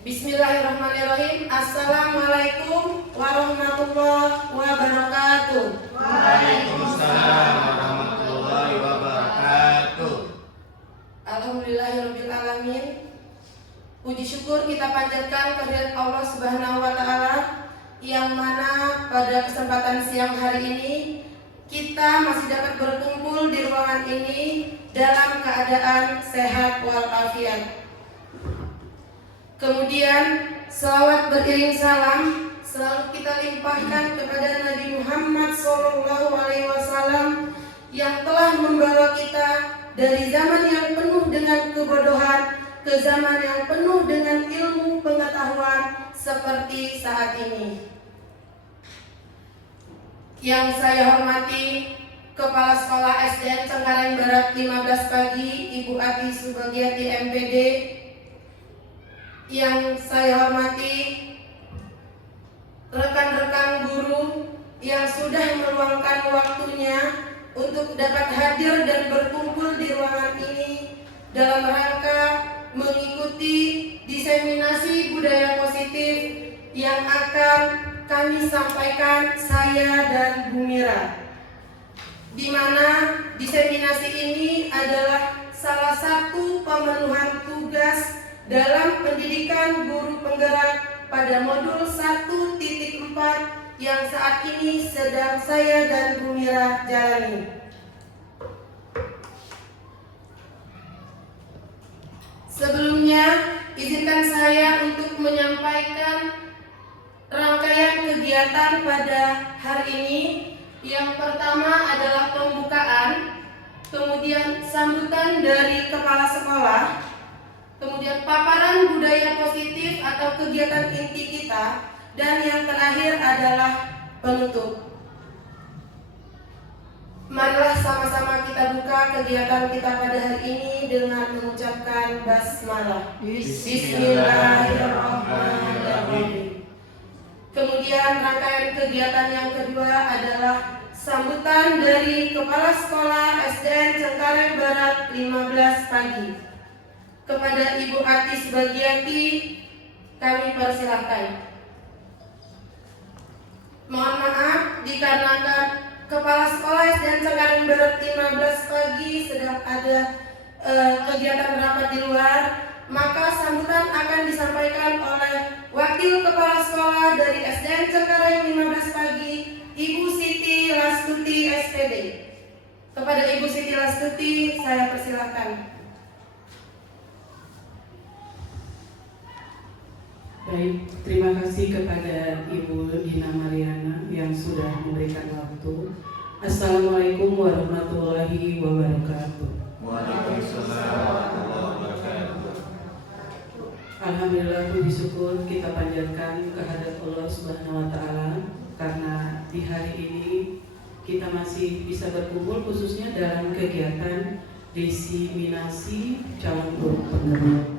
Bismillahirrahmanirrahim. Assalamualaikum warahmatullahi wabarakatuh. Waalaikumsalam warahmatullahi wabarakatuh. Alhamdulillahirabbil alamin. Puji syukur kita panjatkan kehadirat Allah Subhanahu wa taala yang mana pada kesempatan siang hari ini kita masih dapat berkumpul di ruangan ini dalam keadaan sehat walafiat. Kemudian selawat beriring salam selalu kita limpahkan kepada Nabi Muhammad SAW yang telah membawa kita dari zaman yang penuh dengan kebodohan ke zaman yang penuh dengan ilmu pengetahuan seperti saat ini. Yang saya hormati Kepala Sekolah SDN Cengkareng Barat 15 Pagi Ibu Ati Subagiati MPD, yang saya hormati rekan-rekan guru yang sudah meluangkan waktunya untuk dapat hadir dan berkumpul di ruangan ini dalam rangka mengikuti diseminasi budaya positif yang akan kami sampaikan saya dan Bu Mira, di mana diseminasi ini adalah salah satu pemenuhan tugas dalam pendidikan guru penggerak pada modul 1.4 yang saat ini sedang saya dan Bu Mira jalani. Sebelumnya, izinkan saya untuk menyampaikan rangkaian kegiatan pada hari ini. Yang pertama adalah pembukaan, kemudian sambutan dari kepala sekolah, kemudian paparan budaya positif atau kegiatan inti kita, dan yang terakhir adalah penutup. Marilah sama-sama kita buka kegiatan kita pada hari ini dengan mengucapkan basmalah. Bismillahirrahmanirrahim. Kemudian rangkaian kegiatan yang kedua adalah sambutan dari Kepala Sekolah SDN Cengkareng Barat 15 Pagi. Kepada Ibu Ati Subagiati kami persilahkan. Mohon maaf dikarenakan Kepala Sekolah SDN Cengkareng Barat 15 Pagi sedang ada kegiatan rapat di luar, maka sambutan akan disampaikan oleh Wakil Kepala Sekolah dari SDN Cengkareng 15 Pagi, Ibu Siti Lastuti SPD. Kepada Ibu Siti Lastuti saya persilahkan. Baik, terima kasih kepada Ibu Dina Mariana yang sudah memberikan waktu. Assalamualaikum warahmatullahi wabarakatuh. Waalaikumsalam warahmatullahi wabarakatuh. Alhamdulillah, puji syukur kita panjatkan kehadirat Allah Subhanahu wa taala karena di hari ini kita masih bisa berkumpul khususnya dalam kegiatan diseminasi calon guru penggerak.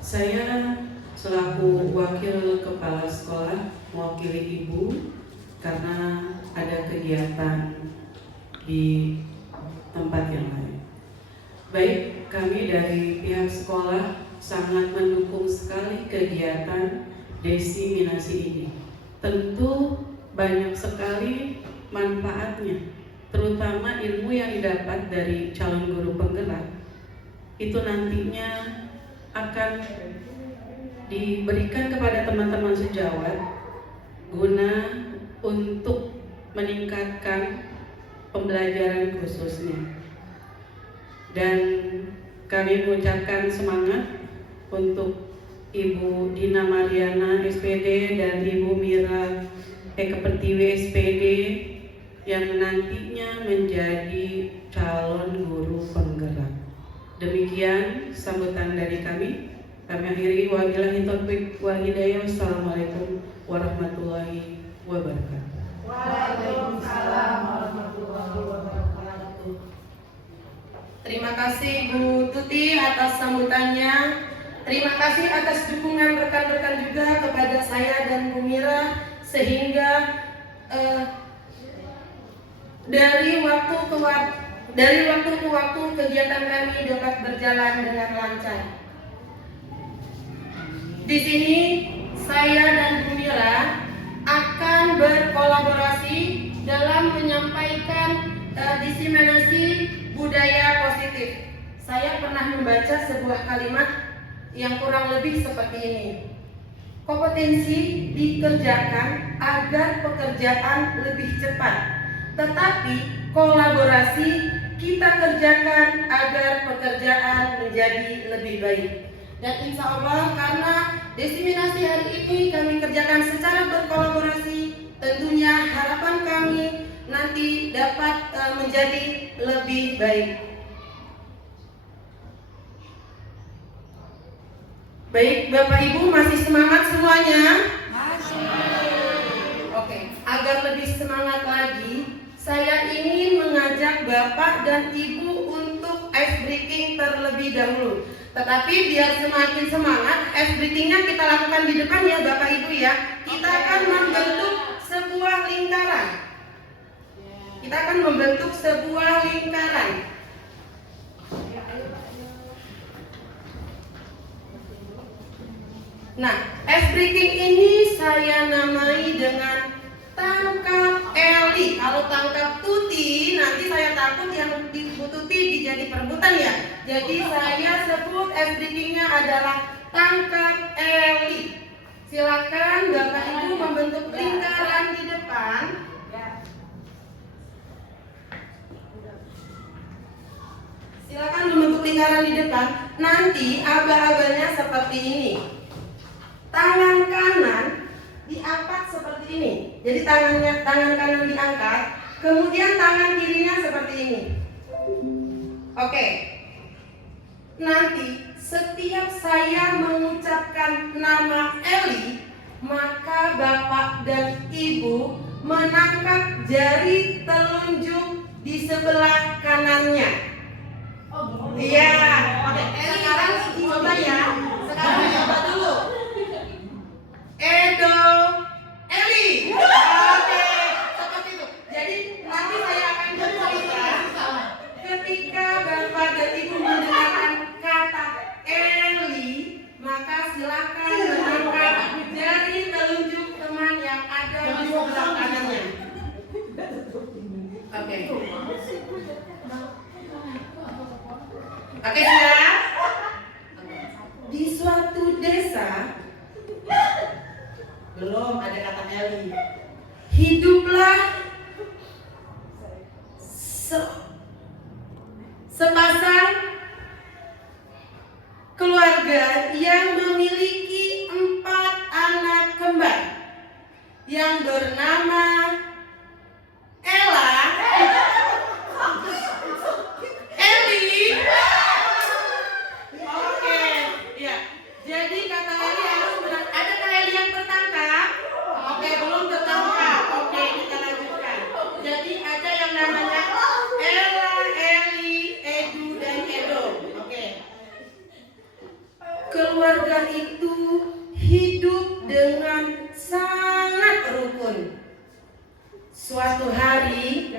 Saya selaku wakil kepala sekolah mewakili ibu karena ada kegiatan di tempat yang lain. Baik, kami dari pihak sekolah sangat mendukung sekali kegiatan diseminasi ini. Tentu banyak sekali manfaatnya, terutama ilmu yang didapat dari calon guru penggerak itu nantinya akan diberikan kepada teman-teman sejawat guna untuk meningkatkan pembelajaran khususnya. Dan kami mengucapkan semangat untuk Ibu Dina Mariana SPD dan Ibu Mira Pertiwi SPD yang nantinya menjadi calon guru penggerak. Demikian sambutan dari kami. Kami akhiri wabillahi taufiq wal hidayah. Wassalamualaikum warahmatullahi wabarakatuh. Waalaikumsalam warahmatullahi wabarakatuh. Terima kasih Bu Tuti atas sambutannya. Terima kasih atas dukungan rekan-rekan juga kepada saya dan Bu Mira sehingga dari waktu ke waktu kegiatan kami dapat berjalan dengan lancar. Di sini saya dan Bu Mira akan berkolaborasi dalam menyampaikan diseminasi budaya positif. Saya pernah membaca sebuah kalimat yang kurang lebih seperti ini. Kompetensi dikerjakan agar pekerjaan lebih cepat, tetapi kolaborasi kita kerjakan agar pekerjaan menjadi lebih baik. Dan insya Allah karena diseminasi hari ini kami kerjakan secara berkolaborasi, tentunya harapan kami nanti dapat menjadi lebih baik. Baik, Bapak Ibu masih semangat semuanya? Masih. Oke, agar lebih semangat lagi, saya ingin mengajak Bapak dan Ibu untuk ice breaking terlebih dahulu. Tetapi biar semakin semangat, ice breakingnya kita lakukan di depan ya Bapak Ibu ya. Kita akan membentuk sebuah lingkaran. Kita akan membentuk sebuah lingkaran. Nah, ice breaking ini saya namai dengan tangkap Eli. Kalau tangkap Tuti, nanti saya takut yang di Tuti dijadi perebutan ya. Jadi saya sebut ice breakingnya adalah tangkap Eli. Silakan Bapak Ibu membentuk lingkaran di depan. Silakan membentuk lingkaran di depan. Nanti aba-abanya seperti ini. Tangan kanan diangkat seperti ini. Jadi tangan kanan diangkat, kemudian tangan kirinya seperti ini. Oke. Nanti setiap saya mengucapkan nama Eli, maka Bapak dan Ibu menangkap jari telunjuk di sebelah kanannya. Iya. Oke, sekarang coba ya. Sekarang coba dulu. Edo, Eli. Oke, seperti itu. Jadi nanti saya akan bercerita ketika Bapak dan Ibu mendengarkan kata Eli, maka silakan menangkap jari telunjuk teman yang ada di sebelah kanannya. Oke. Oke, siap. Di suatu desa belum ada kata Eli. Hiduplah sepasang keluarga yang memiliki 4 anak kembar yang bernama Ella, Eli. Oke, ya. Jadi kata Eli harus benar. Adakah Eli yang tertangkap? Oke, belum tertangkap. Oke, kita lanjutkan. Jadi ada yang namanya Ella, Eli, Edu, dan Edo. Oke. Keluarga itu hidup dengan sangat rukun. Suatu hari,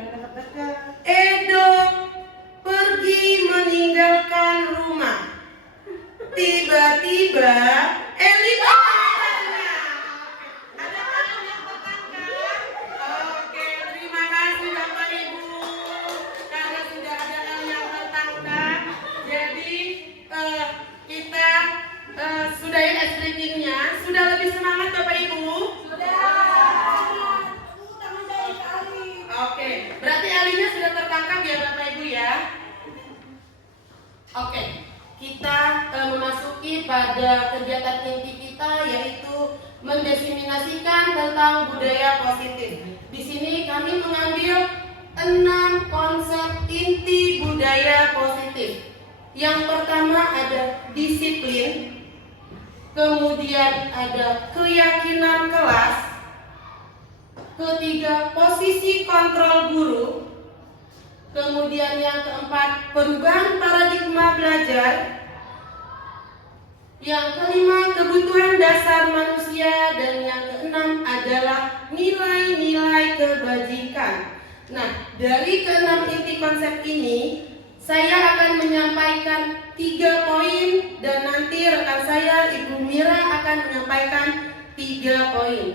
Edo pergi meninggalkan rumah. Tiba-tiba Eli bertanya. Ada tangan yang tertangkap? Oke, terima kasih Bapak Ibu. Karena sudah ada Eli yang tertangkap, jadi kita sudahin ice breakingnya. Sudah lebih semangat Bapak Ibu? Sudah. Oke, berarti Elinya sudah tertangkap ya Bapak Ibu ya. Oke. Kita memasuki pada kegiatan inti kita, yaitu mendiseminasikan tentang budaya positif. Di sini kami mengambil 6 konsep inti budaya positif. Yang pertama ada disiplin, kemudian ada keyakinan kelas, ketiga posisi kontrol guru, kemudian yang keempat perubahan paradigma belajar, yang kelima kebutuhan dasar manusia, dan yang keenam adalah nilai-nilai kebajikan. Nah, dari keenam inti konsep ini saya akan menyampaikan 3 poin dan nanti rekan saya Ibu Mira akan menyampaikan 3 poin.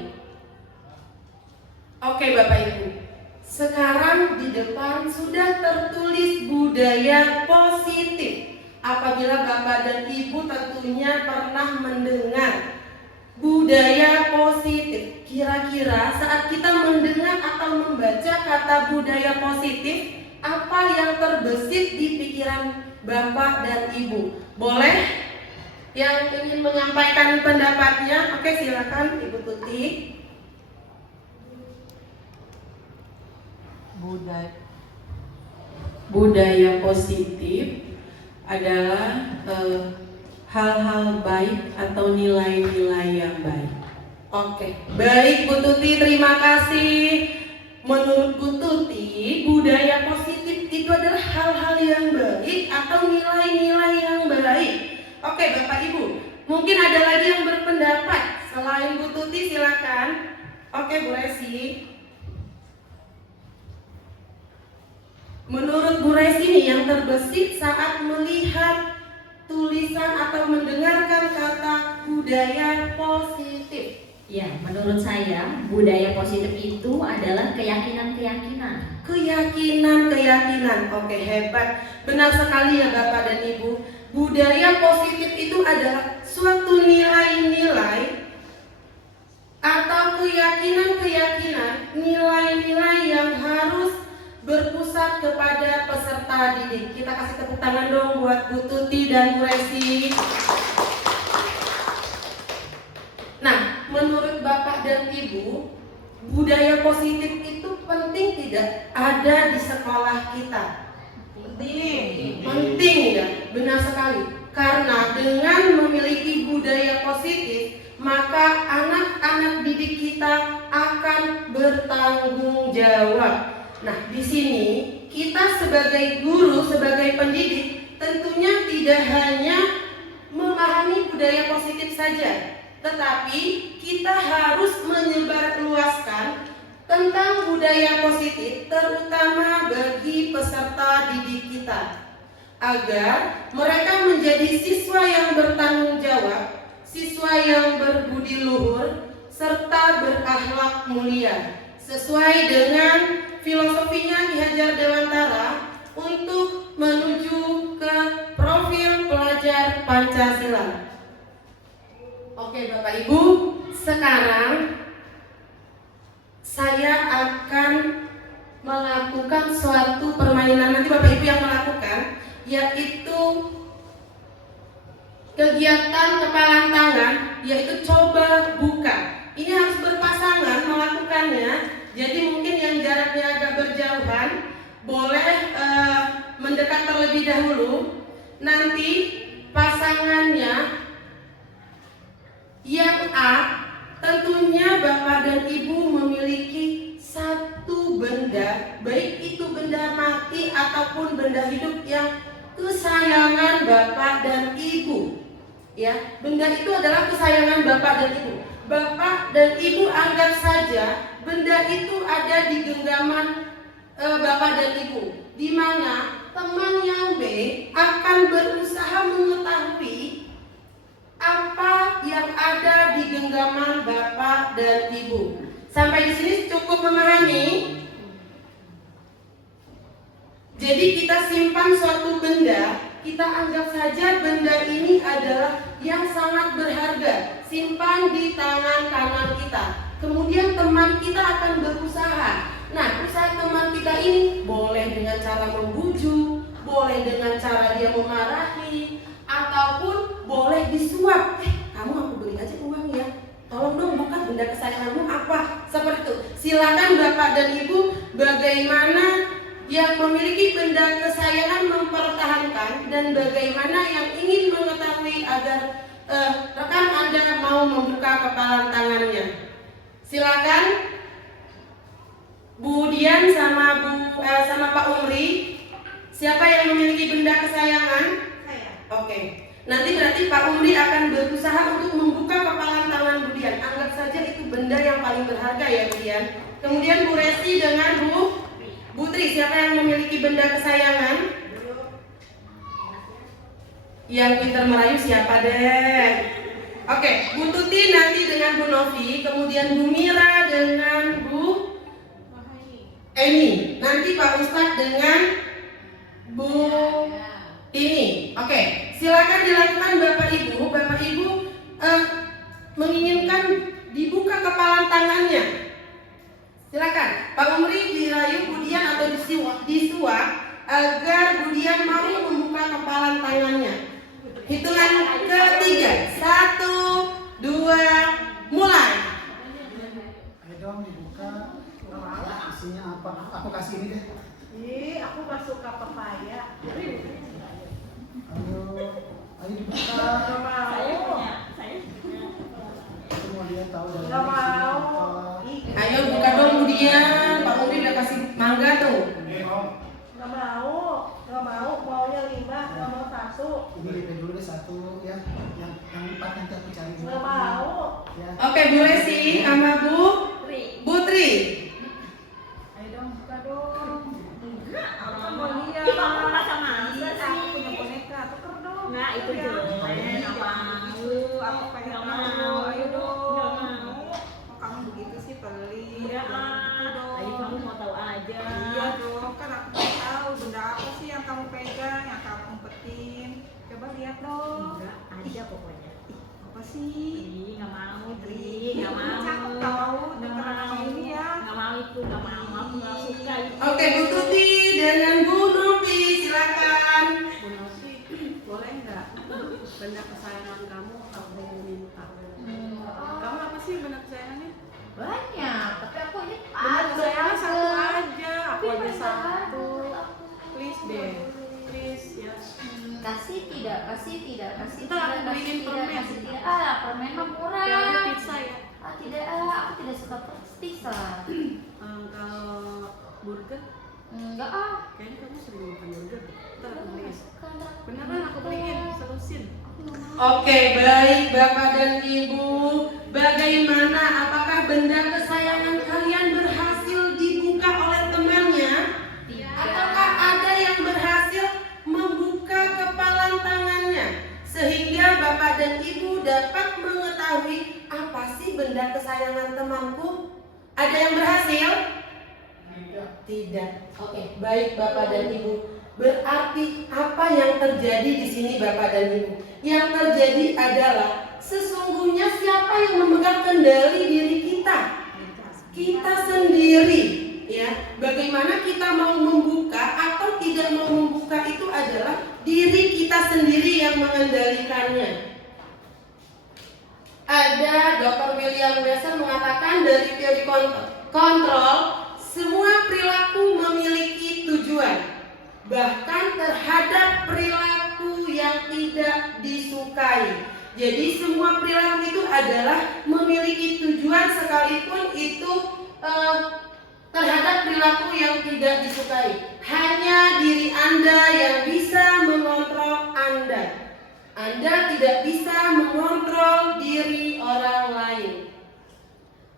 Oke Bapak Ibu, sekarang di depan sudah tertulis budaya positif. Apabila Bapak dan Ibu tentunya pernah mendengar budaya positif, kira-kira saat kita mendengar atau membaca kata budaya positif, apa yang terbesit di pikiran Bapak dan Ibu? Boleh yang ingin menyampaikan pendapatnya? Oke, silakan Ibu Tuti. Budaya positif adalah hal-hal baik atau nilai-nilai yang baik. Oke, baik Bu Tuti, terima kasih. Menurut Bu Tuti, budaya positif itu adalah hal-hal yang baik atau nilai-nilai yang baik. Oke Bapak Ibu, mungkin ada lagi yang berpendapat selain Bu Tuti, silakan. Oke Bu Resi. Menurut Bu Resi nih yang terbesit saat melihat tulisan atau mendengarkan kata budaya positif. Ya, menurut saya budaya positif itu adalah keyakinan-keyakinan. Keyakinan. Oke, hebat. Benar sekali ya Bapak dan Ibu. Budaya positif itu adalah suatu nilai-nilai atau keyakinan-keyakinan, nilai-nilai yang harus berpusat kepada peserta didik. Kita kasih tepuk tangan dong buat Bu Tuti dan Bu Resi. Nah, menurut Bapak dan Ibu, budaya positif itu penting tidak ada di sekolah kita? Penting ya, benar sekali. Karena dengan memiliki budaya positif, maka anak-anak didik kita akan bertanggung jawab. Nah, di sini kita sebagai guru, sebagai pendidik, tentunya tidak hanya memahami budaya positif saja, tetapi kita harus menyebarluaskan tentang budaya positif, terutama bagi peserta didik kita, agar mereka menjadi siswa yang bertanggung jawab, siswa yang berbudi luhur, serta berakhlak mulia, sesuai dengan filosofinya Ki Hajar Dewantara untuk menuju ke profil pelajar Pancasila. Oke Bapak Ibu, sekarang saya akan melakukan suatu permainan, nanti Bapak Ibu yang melakukan, yaitu kegiatan kepalan tangan, yaitu coba buka. Ini harus berpasangan melakukannya. Jadi mungkin yang jaraknya agak berjauhan boleh mendekat terlebih dahulu. Nanti pasangannya yang A, tentunya Bapak dan Ibu memiliki satu benda, baik itu benda mati ataupun benda hidup yang kesayangan Bapak dan Ibu. Ya, benda itu adalah kesayangan Bapak dan Ibu. Bapak dan Ibu anggap saja benda itu ada di genggaman Bapak dan Ibu, di mana teman yang B akan berusaha mengetahui apa yang ada di genggaman Bapak dan Ibu. Sampai di sini cukup memahami? Jadi kita simpan suatu benda, kita anggap saja benda ini adalah yang sangat berharga, simpan di tangan kanan kita. Kemudian teman kita akan berusaha. Nah, usaha teman kita ini boleh dengan cara membujuk, boleh dengan cara dia memarahi, ataupun boleh disuap. Kamu aku beri aja uang ya, tolong dong buka benda kesayanganmu apa, seperti itu. Silakan Bapak dan Ibu, bagaimana yang memiliki benda kesayangan mempertahankan dan bagaimana yang ingin mengetahui agar rekan Anda mau membuka kepalan tangannya. Silakan Bu Dian sama Pak Umri. Siapa yang memiliki benda kesayangan? Saya. Oke. Nanti berarti Pak Umri akan berusaha untuk membuka kepalan tangan Bu Dian. Anggap saja itu benda yang paling berharga ya Bu Dian. Kemudian Bu Resi dengan Bu Tri. Siapa yang memiliki benda kesayangan? Yang pintar merayu siapa deh? Oke, Bu Tuti nanti dengan Bu Novi, kemudian Bu Mira dengan Bu Eni. Nanti Pak Ustadz dengan Bu ini. Oke, silakan dilakukan Bapak Ibu. Bapak Ibu menginginkan dibuka kepalan tangannya. Silakan Pak Umri dirayu Budian atau disuap agar Budian mau membuka kepalan tangannya. Hitungan ketiga, 1, 2, mulai. Ayo dong dibuka. Isinya apa? Aku kasih ini deh. Aku gak suka pepaya. Ayo dibuka. Gak mau. Aku mau lihat tahu dari Gak mau. Ayo buka dong Budian. Pak Umri udah kasih mangga tuh. Gak mau. Gak mau. Maunya 5. Gak mau 1. Ini DP dulu deh 1 ya. Yang 4 nanti aku cari dulu. Gak mau. Ya. Oke, Bu Resi sama Bu Putri. Ayo dong buka dong. Enggak, Aku kan mau lihat. Ih, kamu masa-masa Iya, sih. aku punya boneka. Tuker dong. Enggak, itu Ya. jelek. Jangan begitu. Aku pengen Nggak tahu. mau. Ayo dong. Nggak mau. Kok kamu begitu sih pelit? Enggak, Jangan begitu dong. ayo kamu mau tahu aja. Iya dong, kan aku mau tahu benda apa sih yang kamu pegang, yang kamu umpetin. Coba lihat dong. Enggak, ada pokoknya. Apa sih? Ih, nggak mau, Dri, nggak mau. Cakep tahu, Nggak tukeran sama mau. ini ya. Nggak mau itu, nggak mau. Aku nggak suka itu. Oke, Bu Tuti dengan Bu Novi, silakan. Bu Novi, boleh nggak benda kesayangan kamu aku minta? Kamu apa sih benda kesayangannya? Banyak, tapi aku ini Benda kesayangannya satu aja, aku aja beda satu. aku. Please deh, please ya. Kasih tidak, kasih tidak, kasih Ntar aku tidak, kasih beliin tidak, permen. kasih tidak. Permen mah murah. Ya udah pizza ya. Tidak, aku tidak suka pizza. Kalau burger, Enggak kayaknya kamu sering makan burger. Ntar aku beliin. suka. Beneran aku beliin, serusin. Oke, baik Bapak dan Ibu. Bagaimana? Apakah benda kesayangan kalian berhasil dibuka oleh temannya? Ataukah ada yang berhasil membuka kepalan tangannya? Sehingga Bapak dan Ibu dapat mengetahui apa sih benda kesayangan temanku? Ada yang berhasil? Tidak. Oke, baik Bapak dan Ibu. Berarti apa yang terjadi di sini Bapak dan Ibu? Yang terjadi adalah sesungguhnya siapa yang memegang kendali diri kita? Kita sendiri, ya. Bagaimana kita mau membuka atau tidak mau membuka itu adalah diri kita sendiri yang mengendalikannya. Ada Dr. William Besser mengatakan dari teori kontrol, semua perilaku memiliki tujuan. Bahkan terhadap perilaku yang tidak disukai. Jadi semua perilaku itu adalah memiliki tujuan sekalipun itu terhadap perilaku yang tidak disukai. Hanya diri Anda yang bisa mengontrol Anda. Anda tidak bisa mengontrol diri orang lain.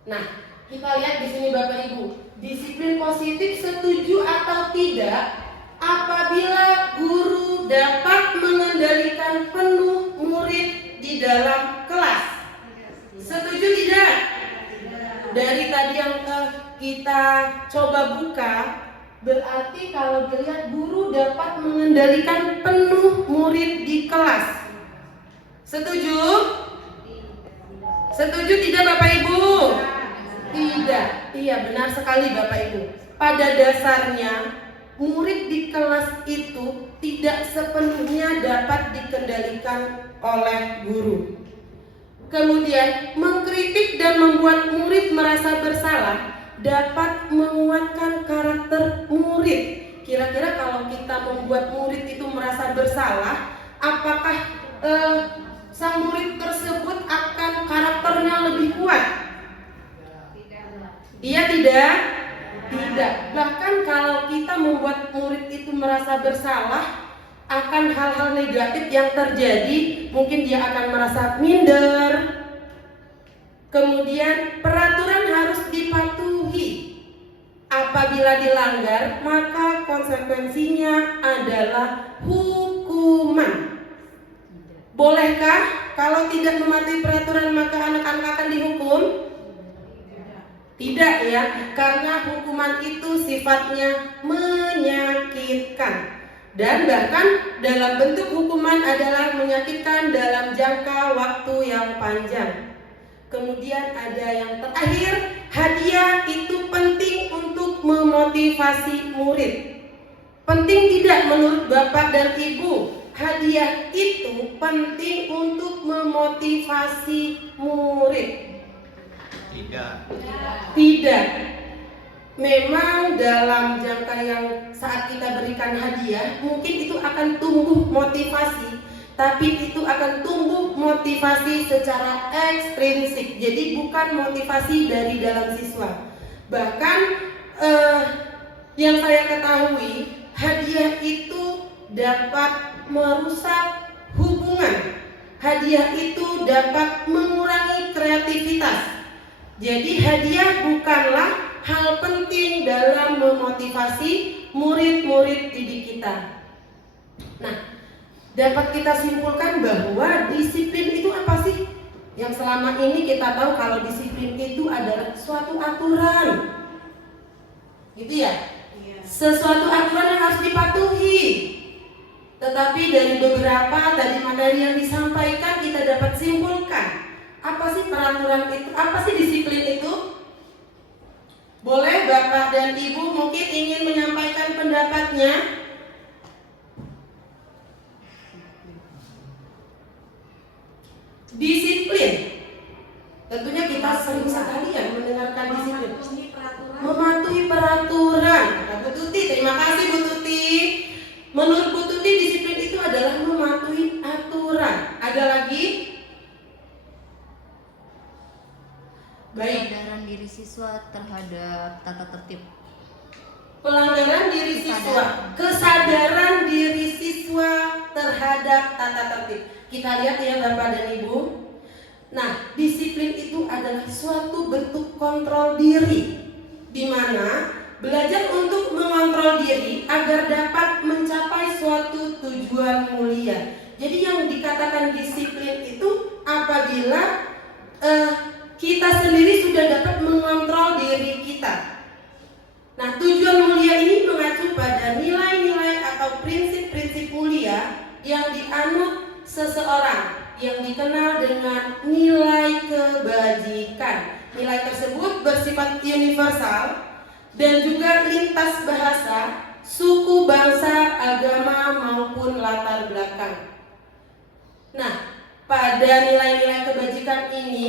Nah, kita lihat di sini Bapak Ibu. Disiplin positif setuju atau tidak apabila guru dapat mengendalikan penuh murid di dalam kelas. Setuju tidak? Dari tadi yang kita coba buka, berarti kalau dilihat guru dapat mengendalikan penuh murid di kelas. Setuju? Setuju tidak Bapak Ibu? Tidak. Iya, benar sekali Bapak Ibu. Pada dasarnya murid di kelas itu tidak sepenuhnya dapat dikendalikan oleh guru. Kemudian, mengkritik dan membuat murid merasa bersalah dapat menguatkan karakter murid. Kira-kira kalau kita membuat murid itu merasa bersalah, apakah sang murid tersebut akan karakternya lebih kuat? Iya tidak? Tidak. Bahkan kalau kita membuat murid itu merasa bersalah akan hal-hal negatif yang terjadi, mungkin dia akan merasa minder. Kemudian peraturan harus dipatuhi. Apabila dilanggar, maka konsekuensinya adalah hukuman. Bolehkah kalau tidak mematuhi peraturan maka anak-anak akan dihukum? Tidak ya, karena hukuman itu sifatnya menyakitkan. Dan bahkan dalam bentuk hukuman adalah menyakitkan dalam jangka waktu yang panjang. Kemudian ada yang terakhir, hadiah itu penting untuk memotivasi murid. Penting tidak menurut Bapak dan Ibu? Hadiah itu penting untuk memotivasi murid. Tidak. Memang dalam jangka yang saat kita berikan hadiah, mungkin itu akan tumbuh motivasi, tapi itu akan tumbuh motivasi secara ekstrinsik. Jadi bukan motivasi dari dalam siswa. Bahkan yang saya ketahui, hadiah itu dapat merusak hubungan. Hadiah itu dapat mengurangi kreativitas. Jadi hadiah bukanlah hal penting dalam memotivasi murid-murid didik kita. Nah, dapat kita simpulkan bahwa disiplin itu apa sih? Yang selama ini kita tahu kalau disiplin itu adalah suatu aturan. Gitu ya? Sesuatu aturan yang harus dipatuhi. Tetapi dari beberapa tadi materi yang disampaikan kita dapat simpulkan, apa sih peraturan itu? Apa sih disiplin itu? Boleh Bapak dan Ibu mungkin ingin menyampaikan pendapatnya? Disiplin. Tentunya kita sering sekali ya mendengarkan disiplin. Mematuhi peraturan. Nah, Bu Tuti, terima kasih Bu Tuti. Menurut Bu Tuti disiplin itu adalah mematuhi aturan. Ada lagi? Baik. Kesadaran diri siswa terhadap tata tertib. Pelanggaran diri siswa, kesadaran diri siswa terhadap tata tertib. Kita lihat ya Bapak dan Ibu. Nah, disiplin itu adalah suatu bentuk kontrol diri, di mana belajar untuk mengontrol diri agar dapat mencapai suatu tujuan mulia. Jadi yang dikatakan disiplin itu apabila kita sendiri sudah dapat mengontrol diri kita. Nah, tujuan mulia ini mengacu pada nilai-nilai atau prinsip-prinsip mulia yang dianut seseorang yang dikenal dengan nilai kebajikan. Nilai tersebut bersifat universal dan juga lintas bahasa, suku, bangsa, agama maupun latar belakang. Nah, pada nilai-nilai kebajikan ini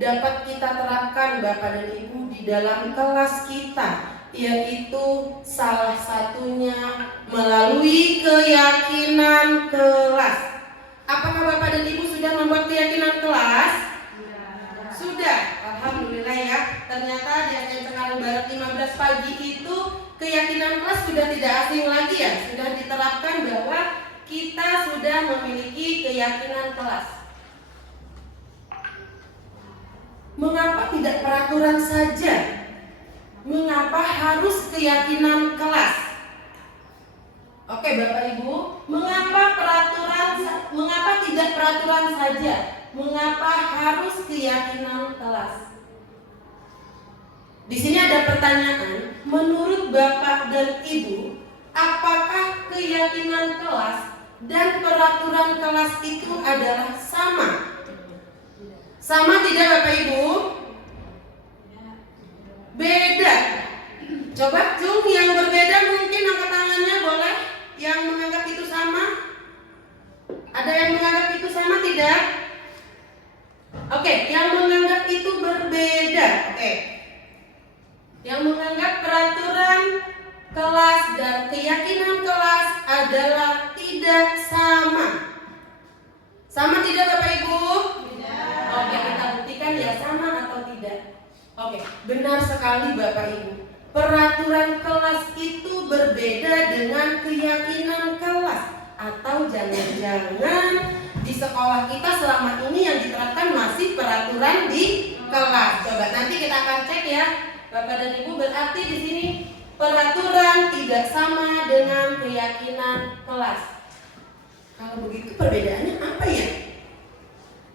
dapat kita terapkan Bapak dan Ibu di dalam kelas kita, yaitu salah satunya melalui keyakinan kelas. Apakah Bapak dan Ibu sudah membuat keyakinan kelas? Sudah. Alhamdulillah ya. Ternyata di SDN Cengkareng Barat 15 pagi itu keyakinan kelas sudah tidak asing lagi ya. Sudah diterapkan bahwa kita sudah memiliki keyakinan kelas. Mengapa tidak peraturan saja? Mengapa harus keyakinan kelas? Oke Bapak Ibu, mengapa tidak peraturan saja? Mengapa harus keyakinan kelas? Di sini ada pertanyaan, menurut Bapak dan Ibu, apakah keyakinan kelas dan peraturan kelas itu adalah sama? Sama tidak Bapak Ibu? Beda. Coba Cung, yang berbeda mungkin angkat tangannya boleh. Yang menganggap itu sama? Ada yang menganggap itu sama tidak? Oke, yang menganggap itu berbeda. Oke. Yang menganggap peraturan kelas dan keyakinan kelas adalah tidak sama. Sama tidak Bapak Ibu? Tidak. Oke, kita buktikan ya sama atau tidak. Oke, benar sekali Bapak Ibu. Peraturan kelas itu berbeda dengan keyakinan kelas. Atau jangan-jangan di sekolah kita selama ini yang diterapkan masih peraturan di kelas. Coba nanti kita akan cek ya Bapak dan Ibu, berarti di sini peraturan tidak sama dengan keyakinan kelas. Kalau begitu perbedaannya apa ya?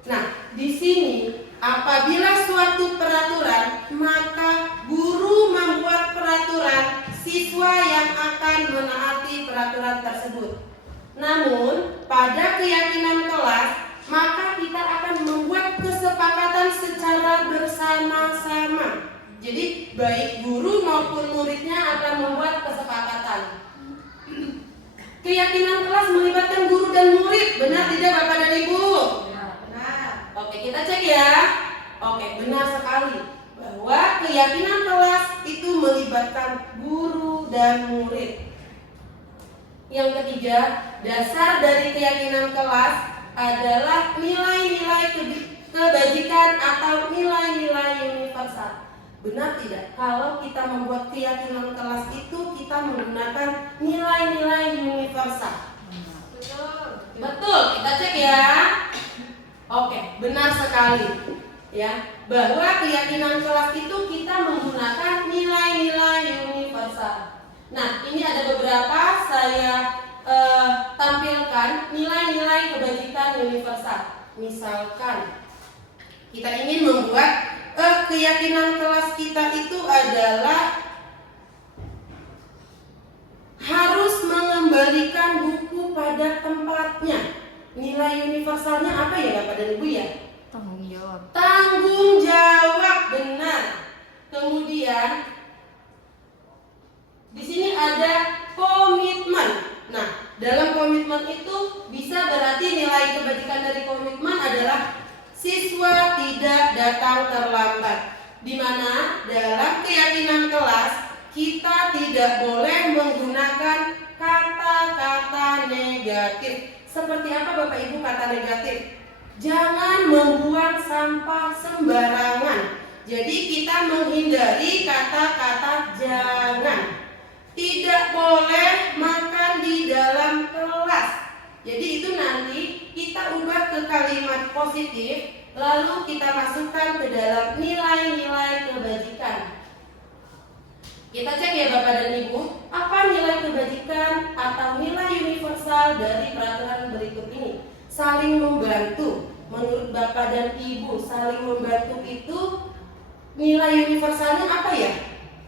Nah, di sini apabila suatu peraturan, maka guru membuat peraturan, siswa yang akan menaati peraturan tersebut. Namun, pada keyakinan kelas, maka kita akan membuat kesepakatan secara bersama-sama. Jadi, baik guru maupun muridnya akan membuat kesepakatan. Keyakinan kelas melibatkan guru dan murid, benar tidak Bapak dan Ibu? Benar. Oke, kita cek ya. Oke, benar sekali bahwa keyakinan kelas itu melibatkan guru dan murid. Yang ketiga, dasar dari keyakinan kelas adalah nilai-nilai kebajikan atau nilai-nilai universal. Benar tidak? Kalau kita membuat keyakinan kelas itu kita menggunakan nilai-nilai universal. Betul, kita cek ya. Oke, benar sekali. Ya, bahwa keyakinan kelas itu kita menggunakan nilai-nilai universal. Nah, ini ada beberapa saya tampilkan nilai-nilai kebajikan universal. Misalkan kita ingin membuat keyakinan kelas kita itu adalah harus mengembalikan buku pada tempatnya. Nilai universalnya apa ya Bapak dan Ibu ya? Tanggung jawab. Tanggung jawab, benar. Kemudian di sini ada komitmen. Nah, dalam komitmen itu bisa berarti nilai kebajikan dari komitmen adalah siswa tidak datang terlambat. Di mana dalam keyakinan kelas kita tidak boleh menggunakan kata-kata negatif. Seperti apa Bapak Ibu kata negatif? Jangan membuang sampah sembarangan. Jadi kita menghindari kata-kata jangan. Tidak boleh makan di dalam kelas. Jadi itu nanti kita ubah ke kalimat positif, lalu kita masukkan ke dalam nilai-nilai kebajikan. Kita cek ya Bapak dan Ibu, apa nilai kebajikan atau nilai universal dari peraturan berikut ini? Saling membantu. Menurut Bapak dan Ibu, saling membantu itu nilai universalnya apa ya?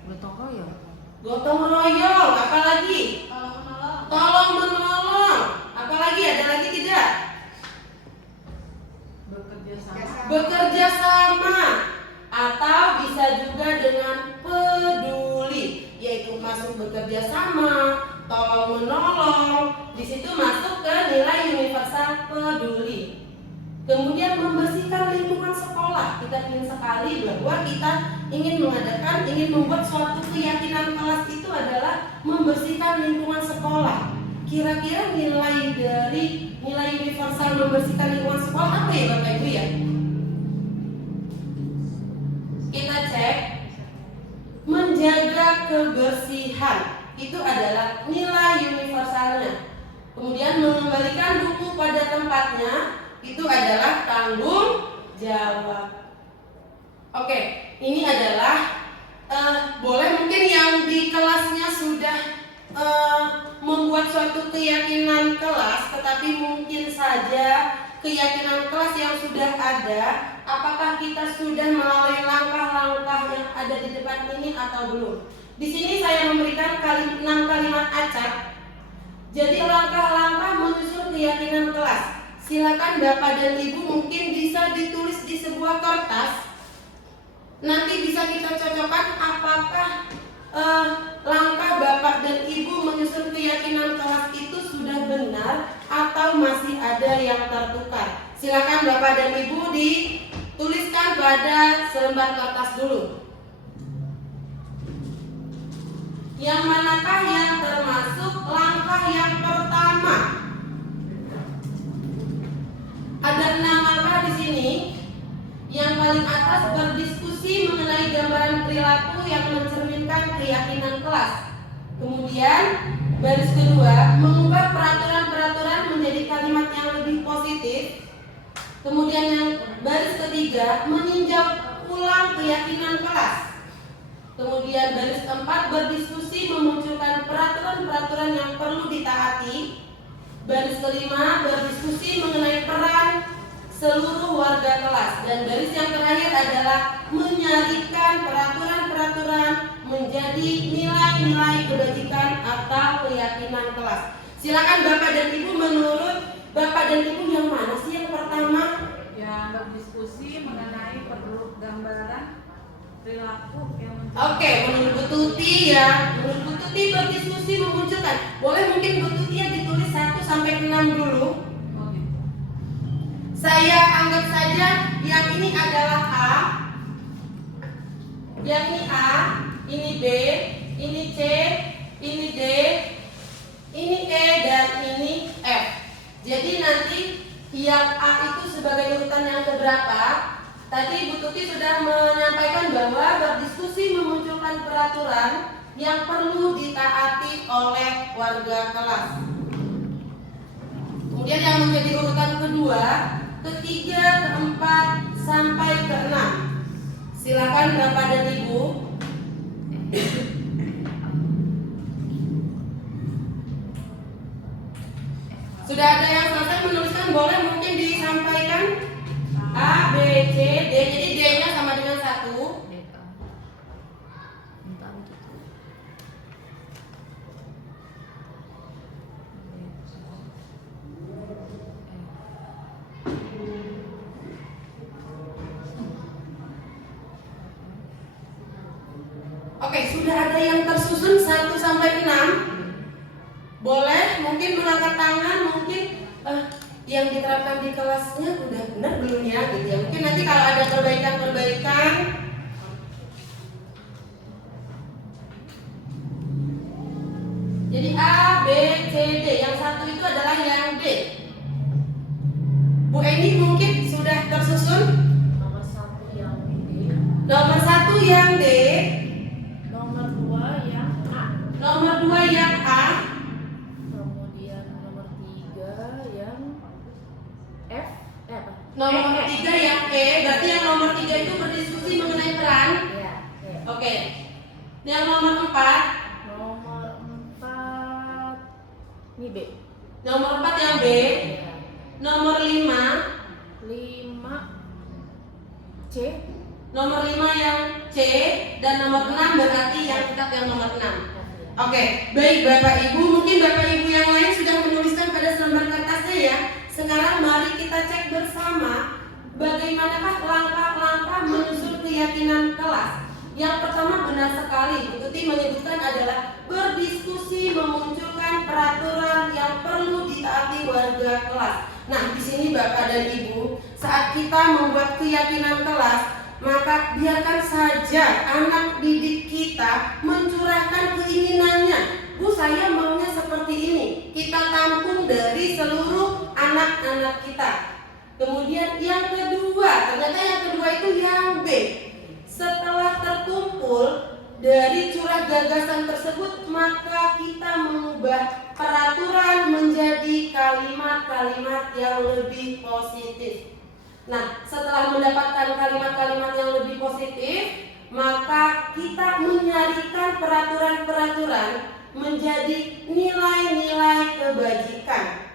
Gotong royong. Gotong royong, apa lagi? Tolong menolong. Apa lagi? Ada lagi tidak? Bekerja sama. Atau bisa juga dengan peduli, yaitu masuk bekerja sama, tolong menolong. Di situ masuk ke nilai universal peduli. Kemudian membersihkan lingkungan sekolah. Kita ingin sekali bahwa kita ingin membuat suatu keyakinan kelas itu adalah membersihkan lingkungan sekolah. Kira-kira nilai dari nilai universal membersihkan lingkungan sekolah apa ya Bapak Ibu ya? Kita cek. Menjaga kebersihan itu adalah nilai universalnya. Kemudian mengembalikan buku pada tempatnya itu adalah tanggung jawab. Oke, ini adalah boleh mungkin yang di kelasnya sudah membuat suatu keyakinan kelas, tetapi mungkin saja keyakinan kelas yang sudah ada, apakah kita sudah melalui langkah-langkah yang ada di depan ini atau belum? Di sini saya memberikan 6 kalimat acak. Jadi langkah-langkah menyusun keyakinan kelas. Silakan Bapak dan Ibu mungkin bisa ditulis di sebuah kertas. Nanti bisa kita cocokkan apakah langkah Bapak dan Ibu menyusun keyakinan kelas itu sudah benar atau masih ada yang tertukar. Silakan Bapak dan Ibu dituliskan pada selembar kertas dulu. Yang manakah yang termasuk langkah yang pertama? Ada 6 langkah di sini. Yang paling atas berdiskusi mengenai gambaran perilaku yang mencerminkan keyakinan kelas. Kemudian baris kedua, mengubah peraturan-peraturan menjadi kalimat yang lebih positif. Kemudian yang baris ketiga, meninjau ulang keyakinan kelas. Kemudian baris keempat, berdiskusi memunculkan peraturan-peraturan yang perlu ditaati. Baris kelima, berdiskusi mengenai peran seluruh warga kelas. Dan baris yang terakhir adalah menyarikan peraturan-peraturan menjadi nilai-nilai kebajikan atau keyakinan kelas. Silakan Bapak dan Ibu, menurut Bapak dan Ibu yang mana sih yang pertama? Yang berdiskusi mengenai perlu gambaran perilaku yang Oke, menurut Bu Tuti ya. Menurut Bu Tuti berdiskusi memunculkan. Boleh mungkin Bu Tuti ya ditulis 1 sampai 6 dulu. Saya anggap saja yang ini adalah A, yang ini A, ini B, ini C, ini D, ini E, dan ini F. Jadi nanti yang A itu sebagai urutan yang keberapa? Tadi Bu Tuti sudah menyampaikan bahwa berdiskusi memunculkan peraturan yang perlu ditaati oleh warga kelas. Kemudian yang menjadi urutan kedua, ketiga, keempat, sampai keenam. Silakan Bapak dan Ibu. Sudah ada yang selesai menuliskan, boleh mungkin disampaikan. A, B, C, D. Jadi D-nya sama dengan 1. Oke, sudah ada yang tersusun 1 sampai 6. Boleh mungkin mengangkat tangan, mungkin yang diterapkan di kelasnya udah benar belum ya gitu ya. Mungkin nanti kalau ada perbaikan-perbaikan. Jadi A, B, C, D. Yang 1 itu adalah yang D. Bu Eni mungkin sudah tersusun. Nomor 1 yang D. Nomor 1 yang D. Nomor 2 yang A. Nomor 2 yang A. Kemudian nomor 3 yang F. Nomor 3 yang E. Berarti yang nomor 3 itu berdiskusi mengenai peran. Ya, ya. Oke. Yang nomor 4. Nomor 4 ini B. Nomor 4 yang B. Ya. Nomor 5. 5 C. Nomor 5 yang C. Dan nomor 6 berarti yang tetap yang nomor 6. Oke, baik Bapak Ibu. Mungkin Bapak Ibu yang lain sudah menuliskan pada selembar kertasnya ya. Sekarang mari kita cek bersama bagaimanakah langkah-langkah menyusun keyakinan kelas. Yang pertama benar sekali, Bu Tuti menyebutkan adalah berdiskusi memunculkan peraturan yang perlu ditaati warga kelas. Nah, di sini Bapak dan Ibu, saat kita membuat keyakinan kelas, maka biarkan saja anak didik kita mencurahkan keinginannya. Bu, saya maunya seperti ini. Kita tampung dari seluruh anak-anak kita. Kemudian yang kedua, ternyata yang kedua itu yang B. Setelah terkumpul dari curah gagasan tersebut, maka kita mengubah peraturan menjadi kalimat-kalimat yang lebih positif. Nah, setelah mendapatkan kalimat-kalimat yang lebih positif, maka kita menyarikan peraturan-peraturan menjadi nilai-nilai kebajikan.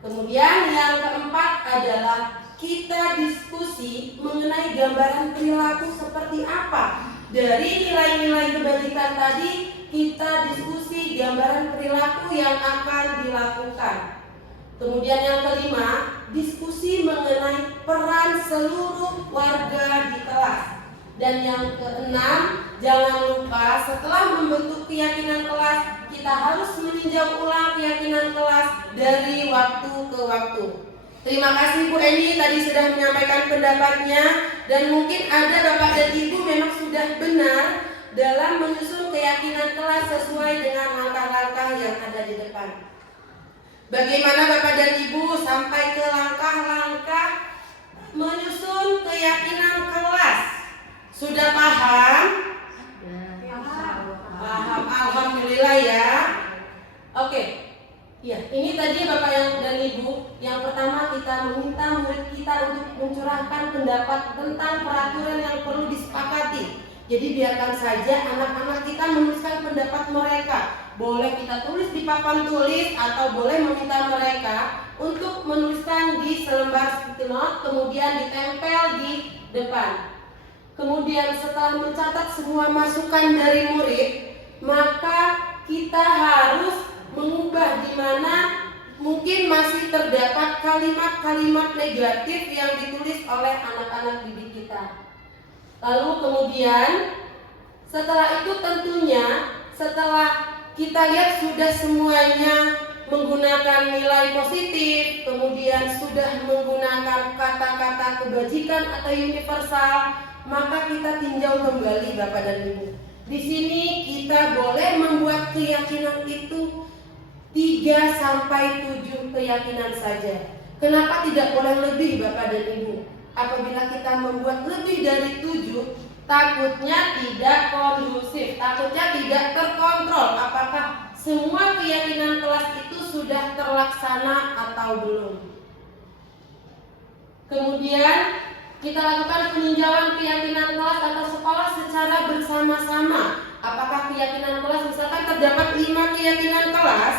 Kemudian yang keempat adalah kita diskusi mengenai gambaran perilaku seperti apa. Dari nilai-nilai kebajikan tadi, kita diskusi gambaran perilaku yang akan dilakukan. Kemudian yang kelima, diskusi mengenai peran seluruh warga di kelas. Dan yang keenam, jangan lupa setelah membentuk keyakinan kelas, kita harus meninjau ulang keyakinan kelas dari waktu ke waktu. Terima kasih Bu Eni tadi sudah menyampaikan pendapatnya. Dan mungkin ada Bapak dan Ibu memang sudah benar dalam menyusun keyakinan kelas sesuai dengan langkah-langkah yang ada di depan. Bagaimana Bapak dan Ibu sampai ke langkah-langkah menyusun keyakinan kelas? Sudah paham? Paham, alhamdulillah ya. Oke. Ya, ini tadi Bapak dan Ibu. Yang pertama kita meminta murid kita untuk mencurahkan pendapat tentang peraturan yang perlu disepakati. Jadi biarkan saja anak-anak kita menuliskan pendapat mereka. boleh kita tulis di papan tulis atau boleh meminta mereka untuk menuliskan di selembar sticky note kemudian ditempel di depan. Kemudian setelah mencatat semua masukan dari murid, maka kita harus mengubah di mana mungkin masih terdapat kalimat-kalimat negatif yang ditulis oleh anak-anak didik kita. Lalu kemudian setelah itu tentunya setelah kita lihat sudah semuanya menggunakan nilai positif, kemudian sudah menggunakan kata-kata kebajikan atau universal, maka kita tinjau kembali Bapak dan Ibu. Di sini kita boleh membuat keyakinan itu 3 sampai 7 keyakinan saja. Kenapa tidak boleh lebih Bapak dan Ibu? Apabila kita membuat lebih dari 7, takutnya tidak kondusif, takutnya tidak terkontrol apakah semua keyakinan kelas itu sudah terlaksana atau belum. Kemudian kita lakukan peninjauan keyakinan kelas atau sekolah secara bersama-sama. Apakah keyakinan kelas, misalkan terdapat 5 keyakinan kelas,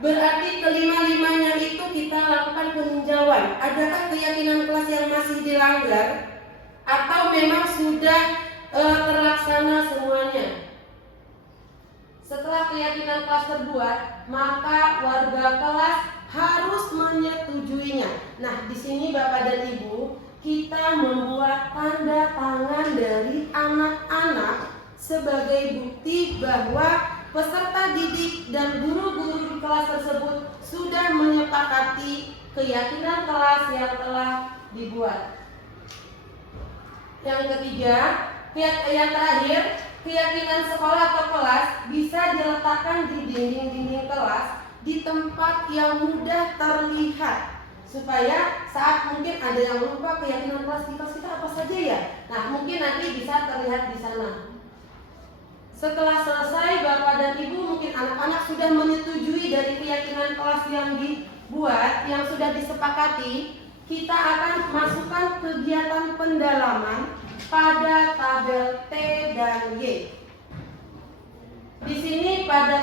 berarti kelima-limanya itu kita lakukan peninjauan. Adakah keyakinan kelas yang masih dilanggar atau memang sudah terlaksana semuanya? Setelah keyakinan kelas terbuat, maka warga kelas harus menyetujuinya. Nah, di sini Bapak dan Ibu, kita membuat tanda tangan dari anak-anak sebagai bukti bahwa peserta didik dan guru-guru di kelas tersebut sudah menyepakati keyakinan kelas yang telah dibuat. Yang ketiga, yang terakhir, keyakinan sekolah atau kelas bisa diletakkan di dinding-dinding kelas di tempat yang mudah terlihat, supaya saat mungkin ada yang lupa keyakinan kelas di kelas kita apa saja ya. Nah, mungkin nanti bisa terlihat di sana. Setelah selesai, Bapak dan Ibu mungkin anak-anak sudah menyetujui dari keyakinan kelas yang dibuat, yang sudah disepakati. Kita akan masukkan kegiatan pendalaman pada tabel T dan Y. Di sini pada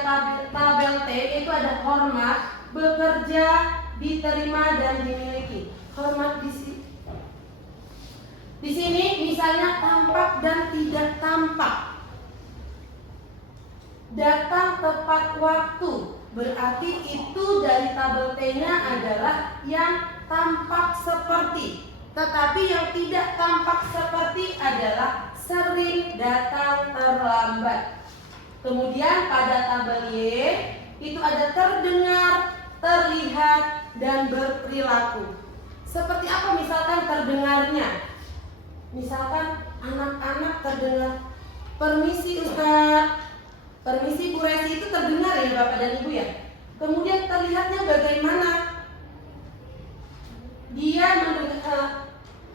tabel T itu ada hormat, bekerja, diterima dan dimiliki. Hormat di sini. Di sini misalnya tampak dan tidak tampak. Datang tepat waktu, berarti itu dari tabel T-nya adalah yang tampak seperti. Tetapi yang tidak tampak seperti adalah sering datang terlambat. Kemudian pada tabel Y itu ada terdengar, terlihat, dan berperilaku. Seperti apa misalkan terdengarnya? Misalkan anak-anak terdengar, "Permisi Ustadz, permisi Bu Resi," itu terdengar ya Bapak dan Ibu ya. Kemudian terlihatnya bagaimana? Dia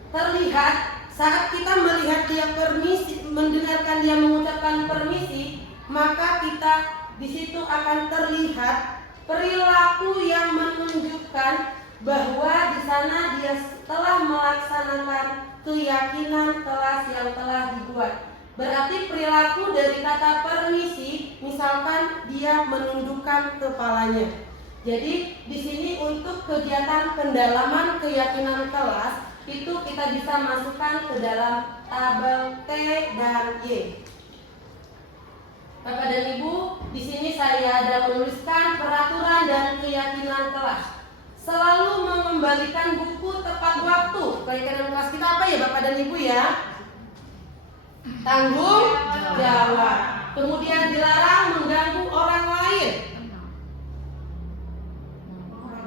terlihat saat kita melihat dia permisi, mendengarkan dia mengucapkan permisi, maka kita di situ akan terlihat perilaku yang menunjukkan bahwa di sana dia telah melaksanakan keyakinan kelas yang telah dibuat. Berarti perilaku dari kata permisi, misalkan dia menundukkan kepalanya. Jadi di sini untuk kegiatan pendalaman keyakinan kelas itu kita bisa masukkan ke dalam tabel T dan Y. Bapak dan Ibu, di sini saya ada menuliskan peraturan dan keyakinan kelas. Selalu mengembalikan buku tepat waktu. Keyakinan kelas kita apa ya Bapak dan Ibu ya? Tanggung jawab. Kemudian dilarang mengganggu orang lain.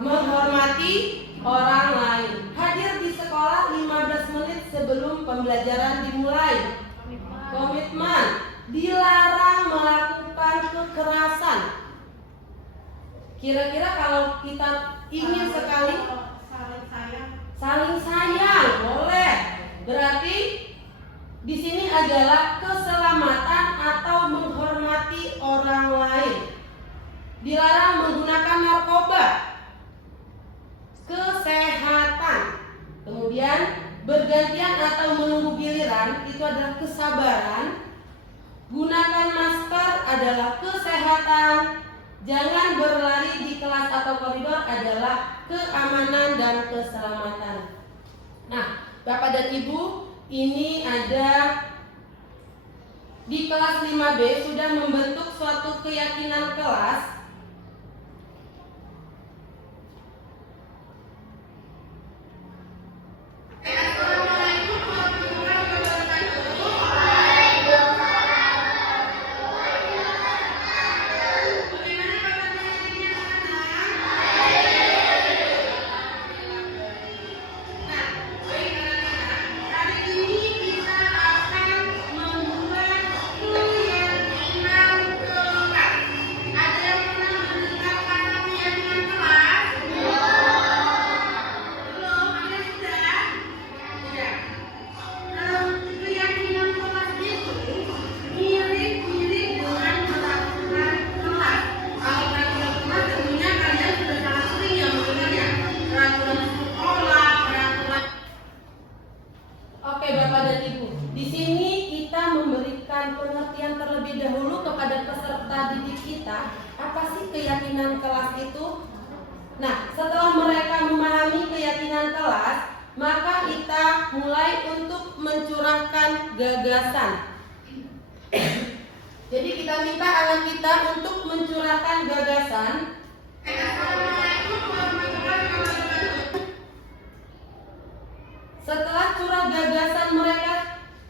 Menghormati orang lain. Hadir di sekolah 15 menit sebelum pembelajaran dimulai. Komitmen. Dilarang melakukan kekerasan. Kira-kira kalau kita ingin sekali saling sayang, boleh. Berarti di sini adalah keselamatan atau menghormati orang lain. Dilarang menggunakan narkoba. Kesehatan. Kemudian bergantian atau menunggu giliran itu adalah kesabaran. Gunakan masker adalah kesehatan. Jangan berlari di kelas atau koridor adalah keamanan dan keselamatan. Nah, Bapak dan Ibu, ini ada di kelas 5B sudah membentuk suatu keyakinan kelas. Oke Bapak dan Ibu, di sini kita memberikan pengertian terlebih dahulu kepada peserta didik kita, apa sih keyakinan kelas itu? Nah, setelah mereka memahami keyakinan kelas, maka kita mulai untuk mencurahkan gagasan. Jadi kita minta anak kita untuk mencurahkan gagasan. Setelah curah gagasan mereka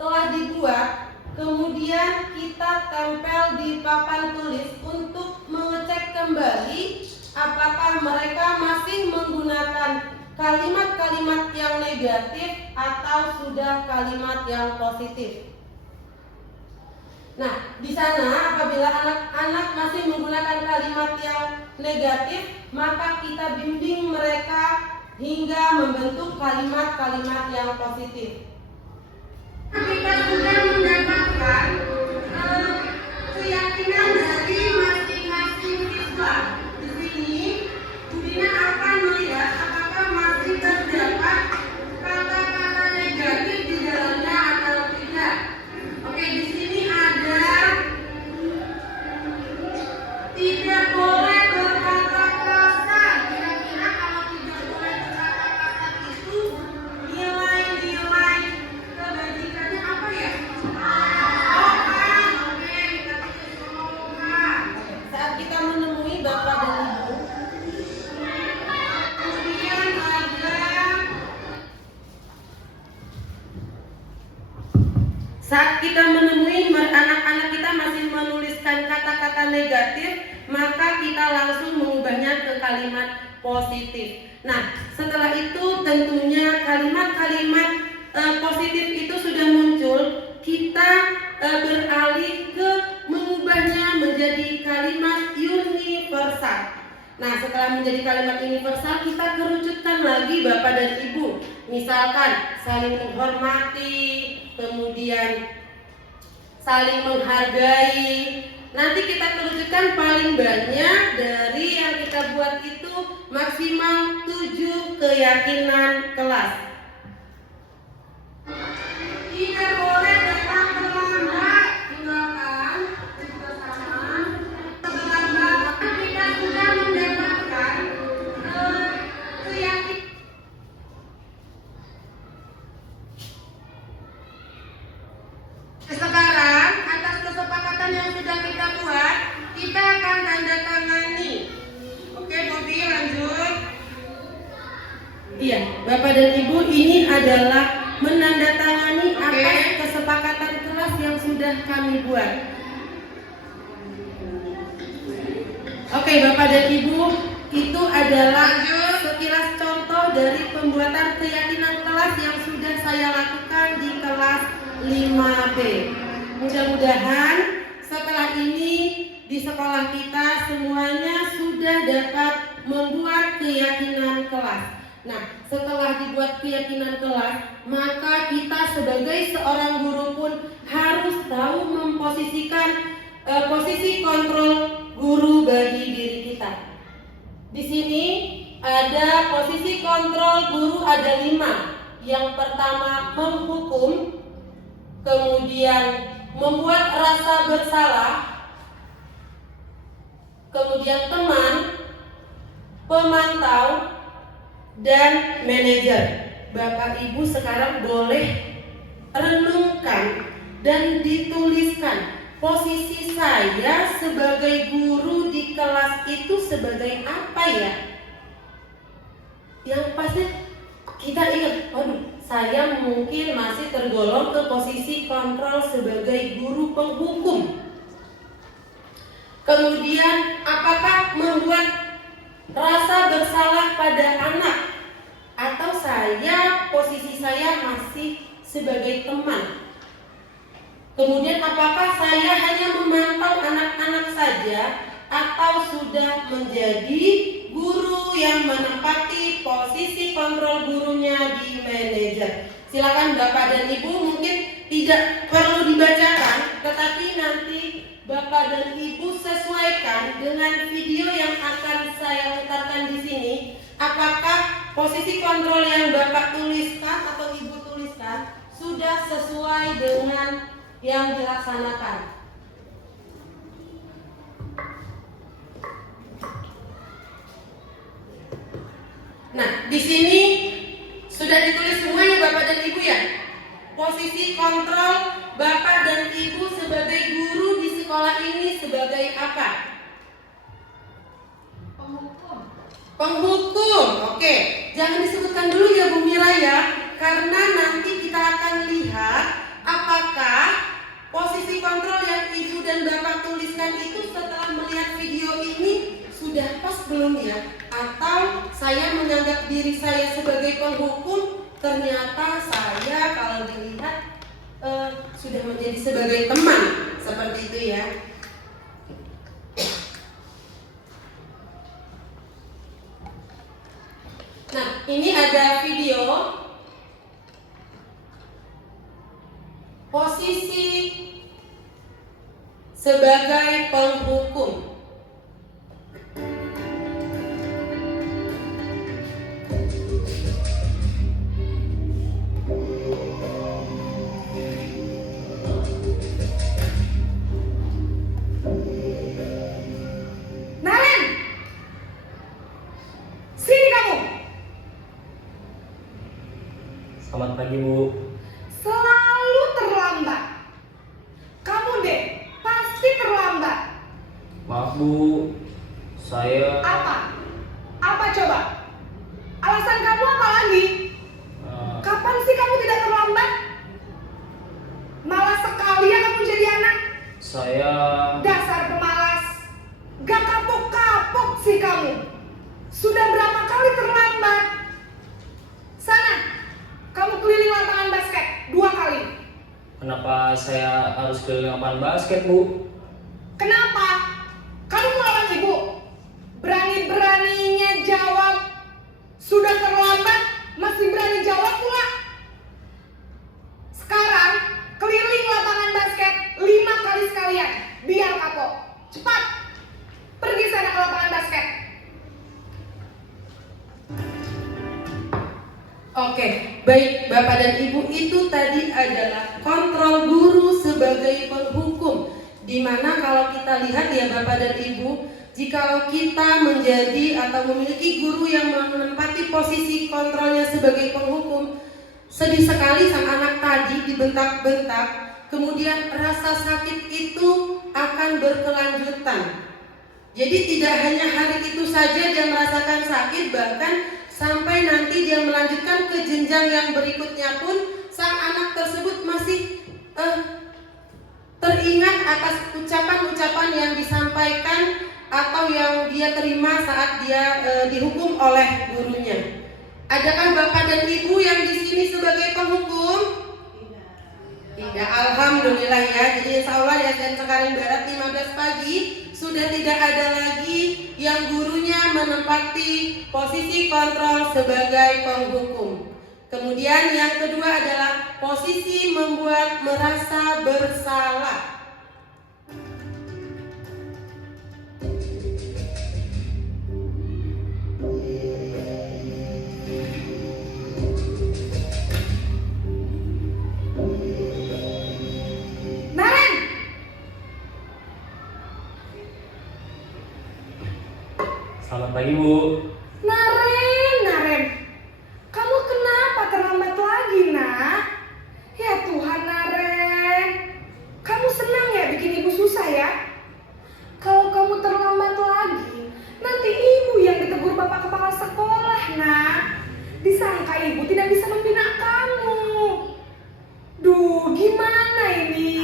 telah dibuat, kemudian kita tempel di papan tulis untuk mengecek kembali apakah mereka masih menggunakan kalimat-kalimat yang negatif atau sudah kalimat yang positif. Nah, di sana apabila anak-anak masih menggunakan kalimat yang negatif, maka kita bimbing mereka hingga membentuk kalimat-kalimat yang positif. Kita sudah mendapatkan keyakinan dari masing-masing siswa. Di sini, Budina akan melihat apakah masih terdapat kata-kata negatif di dalamnya atau tidak. Oke, di sini ada tidak boleh berkata kasar. Kira-kira kalau tidak boleh berkata kasar itu nilai-nilai kebajikannya apa ya? Oke, kita tulis semoga. Saat kita menemui Bapak dan Ibu, kemudian ada saat kita menemui anak-anak kita masih menuliskan kata-kata negatif, maka kita langsung mengubahnya ke kalimat positif. Nah, setelah itu tentunya kalimat-kalimat positif itu sudah muncul, kita beralih ke mengubahnya menjadi kalimat universal. Nah, setelah menjadi kalimat universal, kita kerucutkan lagi Bapak dan Ibu. Misalkan saling menghormati, kemudian saling menghargai. Nanti kita kerucutkan paling banyak dari yang kita buat itu maksimal 7 keyakinan kelas. Tidak boleh datang terlambat, tinggalkan juga sama. Terlambat, kita sudah mendapatkan keyakinan. Sekarang atas kesepakatan yang sudah kita buat, kita akan tanda tangani. Oke, Bobi, lanjut. Iya, Bapak dan Ibu, ini adalah menandatangani atas kesepakatan kelas yang sudah kami buat. Oke, Bapak dan Ibu, itu adalah sekilas contoh dari pembuatan keyakinan kelas yang sudah saya lakukan di kelas 5B. Mudah-mudahan setelah ini di sekolah kita semuanya sudah dapat membuat keyakinan kelas. Nah, setelah dibuat keyakinan kelas, maka kita sebagai seorang guru pun harus tahu memposisikan posisi kontrol guru bagi diri kita. Di sini ada posisi kontrol guru ada 5. Yang pertama menghukum, kemudian membuat rasa bersalah, kemudian teman, pemantau, dan manajer. Bapak Ibu sekarang boleh renungkan dan dituliskan posisi saya sebagai guru di kelas itu sebagai apa ya? Yang pasti kita ingat, saya mungkin masih tergolong ke posisi kontrol sebagai guru penghukum. Kemudian apakah membuat rasa bersalah pada anak, atau posisi saya masih sebagai teman? Kemudian apakah saya hanya memantau anak-anak saja, atau sudah menjadi guru yang menempati posisi kontrol gurunya di manajer? Silakan Bapak dan Ibu, mungkin tidak perlu dibacakan, tetapi nanti Bapak dan Ibu sesuaikan dengan video yang akan saya putarkan di sini. Apakah posisi kontrol yang Bapak tuliskan atau Ibu tuliskan sudah sesuai dengan yang dilaksanakan? Nah, di sini sudah ditulis semuanya Bapak dan Ibu ya. Posisi kontrol Bapak dan Ibu sebagai guru di sekolah ini sebagai apa? Penghukum. Oke, jangan disebutkan dulu ya Bu Mira ya, karena nanti kita akan lihat apakah posisi kontrol yang Ibu dan Bapak tuliskan itu setelah melihat video ini sudah pas belum ya? Atau saya menganggap diri saya sebagai penghukum, ternyata saya kalau dilihat sudah menjadi sebagai teman, seperti itu ya. Nah, ini ada video posisi sebagai penghukum. Nalen, sini kamu. Selamat pagi, Bu. Selalu terlambat. Kamu deh, pasti terlambat. Maaf, Bu. Saya Apa? Apa coba? Alasan kamu apa lagi? Kapan sih kamu tidak terlambat? Malas sekali ya kamu jadi anak. saya Dasar pemalas. Gak kapok-kapok sih kamu. Sudah berapa kali terlambat? Sana, kamu keliling lapangan basket 2 kali. Kenapa saya harus keliling lapangan basket, Bu? Kenapa? Kamu mau lawan ibu? Berani-beraninya jawab. Sudah terlambat, masih berani jawab pula. Sekarang, keliling lapangan basket 5 kali sekalian. Biar kapok. Cepat, pergi sana ke lapangan basket. Oke, baik Bapak dan Ibu, itu tadi adalah kontrol guru sebagai penghukum. Dimana kalau kita lihat ya Bapak dan Ibu, jikalau kita menjadi atau memiliki guru yang menempati posisi kontrolnya sebagai penghukum, sedih sekali sang anak tadi dibentak-bentak, kemudian rasa sakit itu akan berkelanjutan. Jadi tidak hanya hari itu saja dia merasakan sakit, bahkan sampai nanti dia melanjutkan ke jenjang yang berikutnya pun sang anak tersebut masih teringat atas ucapan-ucapan yang disampaikan atau yang dia terima saat dia dihukum oleh gurunya. Adakah Bapak dan Ibu yang di sini sebagai penghukum? Tidak. Alhamdulillah ya. Jadi insya Allah di SDN Cengkareng Barat 15 pagi sudah tidak ada lagi yang gurunya menempati posisi kontrol sebagai penghukum. Kemudian yang kedua adalah posisi membuat merasa bersalah. Selamat pagi, Bu. Naren, kamu kenapa terlambat lagi, nak? Ya Tuhan, Naren, kamu senang ya bikin ibu susah ya? Kalau kamu terlambat lagi, nanti ibu yang ditegur bapak kepala sekolah, nak. Disangka ibu tidak bisa membina kamu. Duh, gimana ini?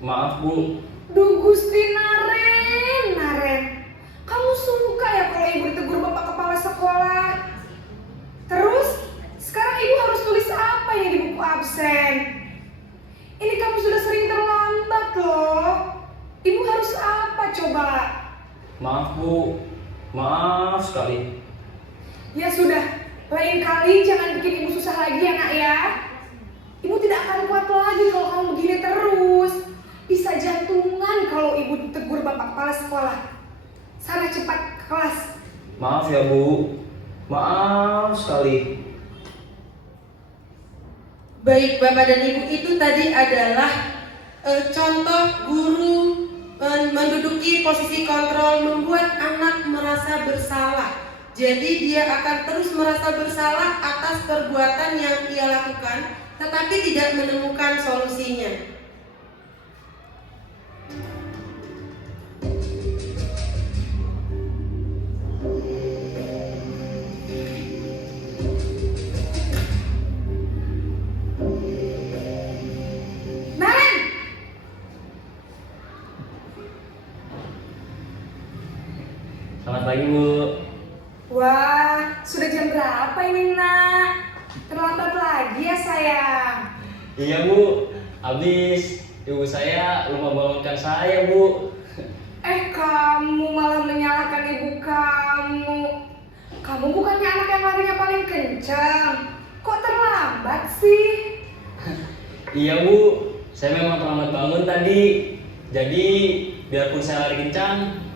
Maaf, Bu. Duh, Gusti Naren, kamu suka ya kalau ibu ditegur bapak kepala sekolah? Terus, sekarang ibu harus tulis apa yang di buku absen? Ini kamu sudah sering terlambat loh. Ibu harus apa coba? Maaf, Bu. Maaf sekali. Ya sudah, lain kali jangan bikin ibu susah lagi ya, nak ya. Ibu tidak akan kuat lagi kalau kamu begini terus. Bisa jantungan kalau ibu ditegur bapak kepala sekolah. Sana cepat ke kelas. Maaf ya, Bu. Maaf sekali. Baik, Bapak dan Ibu, itu tadi adalah contoh guru menduduki posisi kontrol membuat anak merasa bersalah. Jadi dia akan terus merasa bersalah atas perbuatan yang ia lakukan, tetapi tidak menemukan solusinya. Selamat pagi, Bu. Wah, sudah jam berapa ini, nak? Terlambat lagi ya, sayang? Iya, Bu. Habis ibu saya lupa bangunkan saya, Bu. Kamu malah menyalahkan ibu kamu. Kamu bukannya anak yang larinya paling kencang. Kok terlambat sih? Iya, Bu. Saya memang terlambat bangun tadi. Jadi, biarpun saya lari kencang,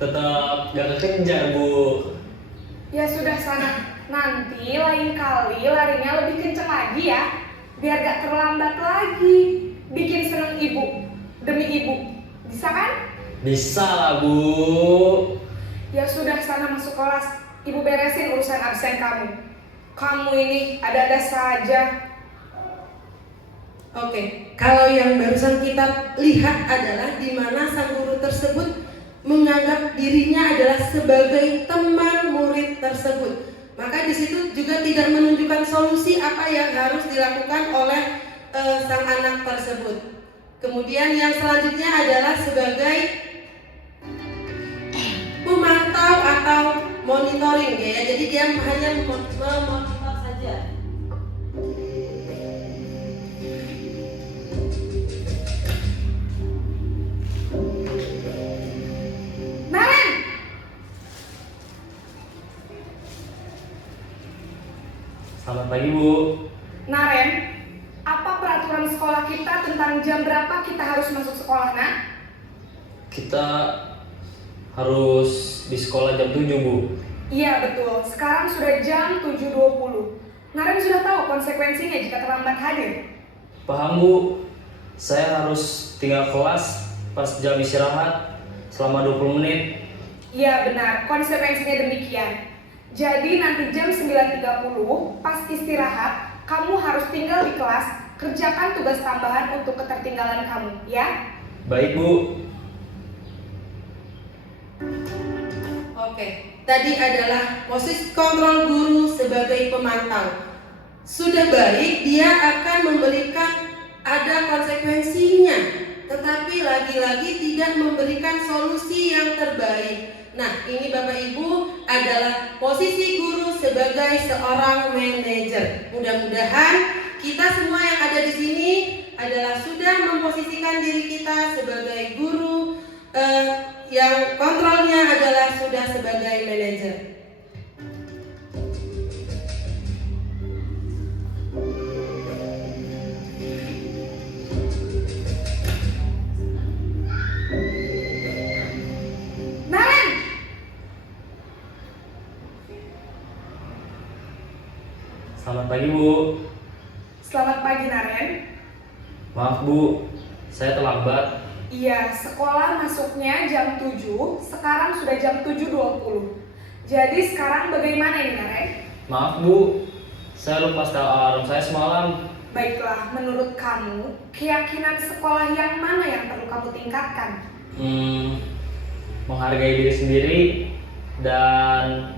tetap gak kekejar, Bu. Ya sudah sana, nanti lain kali larinya lebih kencang lagi ya, biar gak terlambat lagi. Bikin seneng ibu, demi ibu, bisa kan? Bisa lah, Bu. Ya sudah sana masuk kelas, ibu beresin urusan absen kamu. Kamu ini ada-ada saja. Oke, kalau yang barusan kita lihat adalah di mana sang guru tersebut menganggap dirinya adalah sebagai teman murid tersebut. Maka di situ juga tidak menunjukkan solusi apa yang harus dilakukan oleh sang anak tersebut. Kemudian yang selanjutnya adalah sebagai pemantau atau monitoring ya. Jadi dia hanya memonitor saja. Selamat pagi, Bu. Naren, apa peraturan sekolah kita tentang jam berapa kita harus masuk sekolah, nak? Kita harus di sekolah jam 7, Bu. Iya betul, sekarang sudah jam 7.20. Naren sudah tahu konsekuensinya jika terlambat hadir. Paham, Bu. Saya harus tinggal kelas pas jam istirahat selama 20 menit. Iya benar, konsekuensinya demikian. Jadi nanti jam 9.30 pas istirahat, kamu harus tinggal di kelas, kerjakan tugas tambahan untuk ketertinggalan kamu, ya? Baik, Bu. Oke, tadi adalah posisi kontrol guru sebagai pemantau. Sudah baik, dia akan memberikan ada konsekuensinya, tetapi lagi-lagi tidak memberikan solusi yang terbaik. Nah, ini Bapak Ibu adalah posisi guru sebagai seorang manajer. Mudah-mudahan kita semua yang ada di sini adalah sudah memposisikan diri kita sebagai guru yang kontrolnya adalah sudah sebagai manajer. Selamat pagi, Bu. Selamat pagi, Naren. Maaf, Bu. Saya terlambat. Iya, sekolah masuknya jam 7, sekarang sudah jam 7.20. Jadi sekarang bagaimana ini, Naren? Maaf Bu, saya lupa setel alarm saya semalam. Baiklah, menurut kamu, keyakinan sekolah yang mana yang perlu kamu tingkatkan? Menghargai diri sendiri dan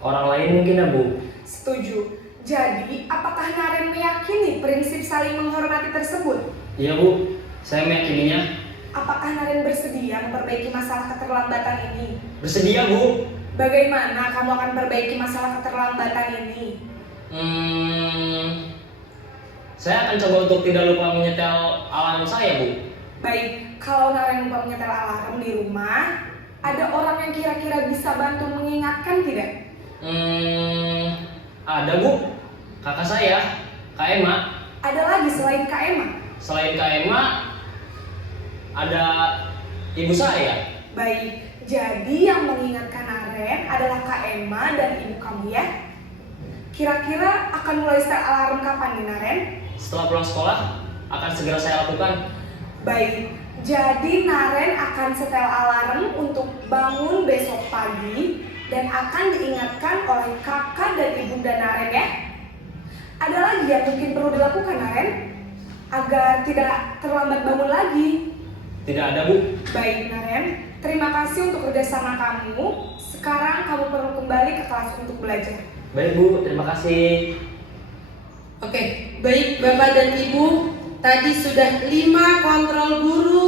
orang lain mungkin ya Bu. Setuju. Jadi, apakah Naren meyakini prinsip saling menghormati tersebut? Iya Bu, saya meyakininya. Apakah Naren bersedia memperbaiki masalah keterlambatan ini? Bersedia Bu. Bagaimana kamu akan perbaiki masalah keterlambatan ini? Saya akan coba untuk tidak lupa menyetel alarm saya Bu. Baik, kalau Naren lupa menyetel alarm di rumah, ada orang yang kira-kira bisa bantu mengingatkan tidak? Ada Bu, kakak saya, Kak Emma. Ada lagi selain Kak Emma? Selain Kak Emma, ada ibu saya. Baik, jadi yang mengingatkan Naren adalah Kak Emma dan ibu kamu ya? Kira-kira akan mulai setel alarm kapan nih Naren? Setelah pulang sekolah, akan segera saya lakukan. Baik, jadi Naren akan setel alarm untuk bangun besok pagi dan akan diingatkan oleh kakak dan ibunda Naren ya? Ada lagi yang mungkin perlu dilakukan Naren? Agar tidak terlambat bangun lagi. Tidak ada Bu. Baik Naren, terima kasih untuk kerjasama kamu. Sekarang kamu perlu kembali ke kelas untuk belajar. Baik Bu, terima kasih. Oke, baik Bapak dan Ibu, tadi sudah 5 kontrol guru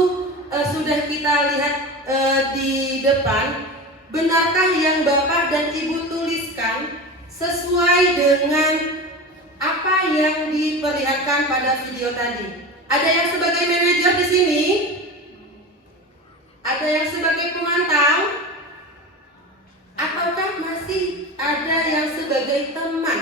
sudah kita lihat di depan. Benarkah yang Bapak dan Ibu tuliskan sesuai dengan apa yang diperlihatkan pada video tadi? Ada yang sebagai manajer di sini? Ada yang sebagai pemantau? Ataukah masih ada yang sebagai teman?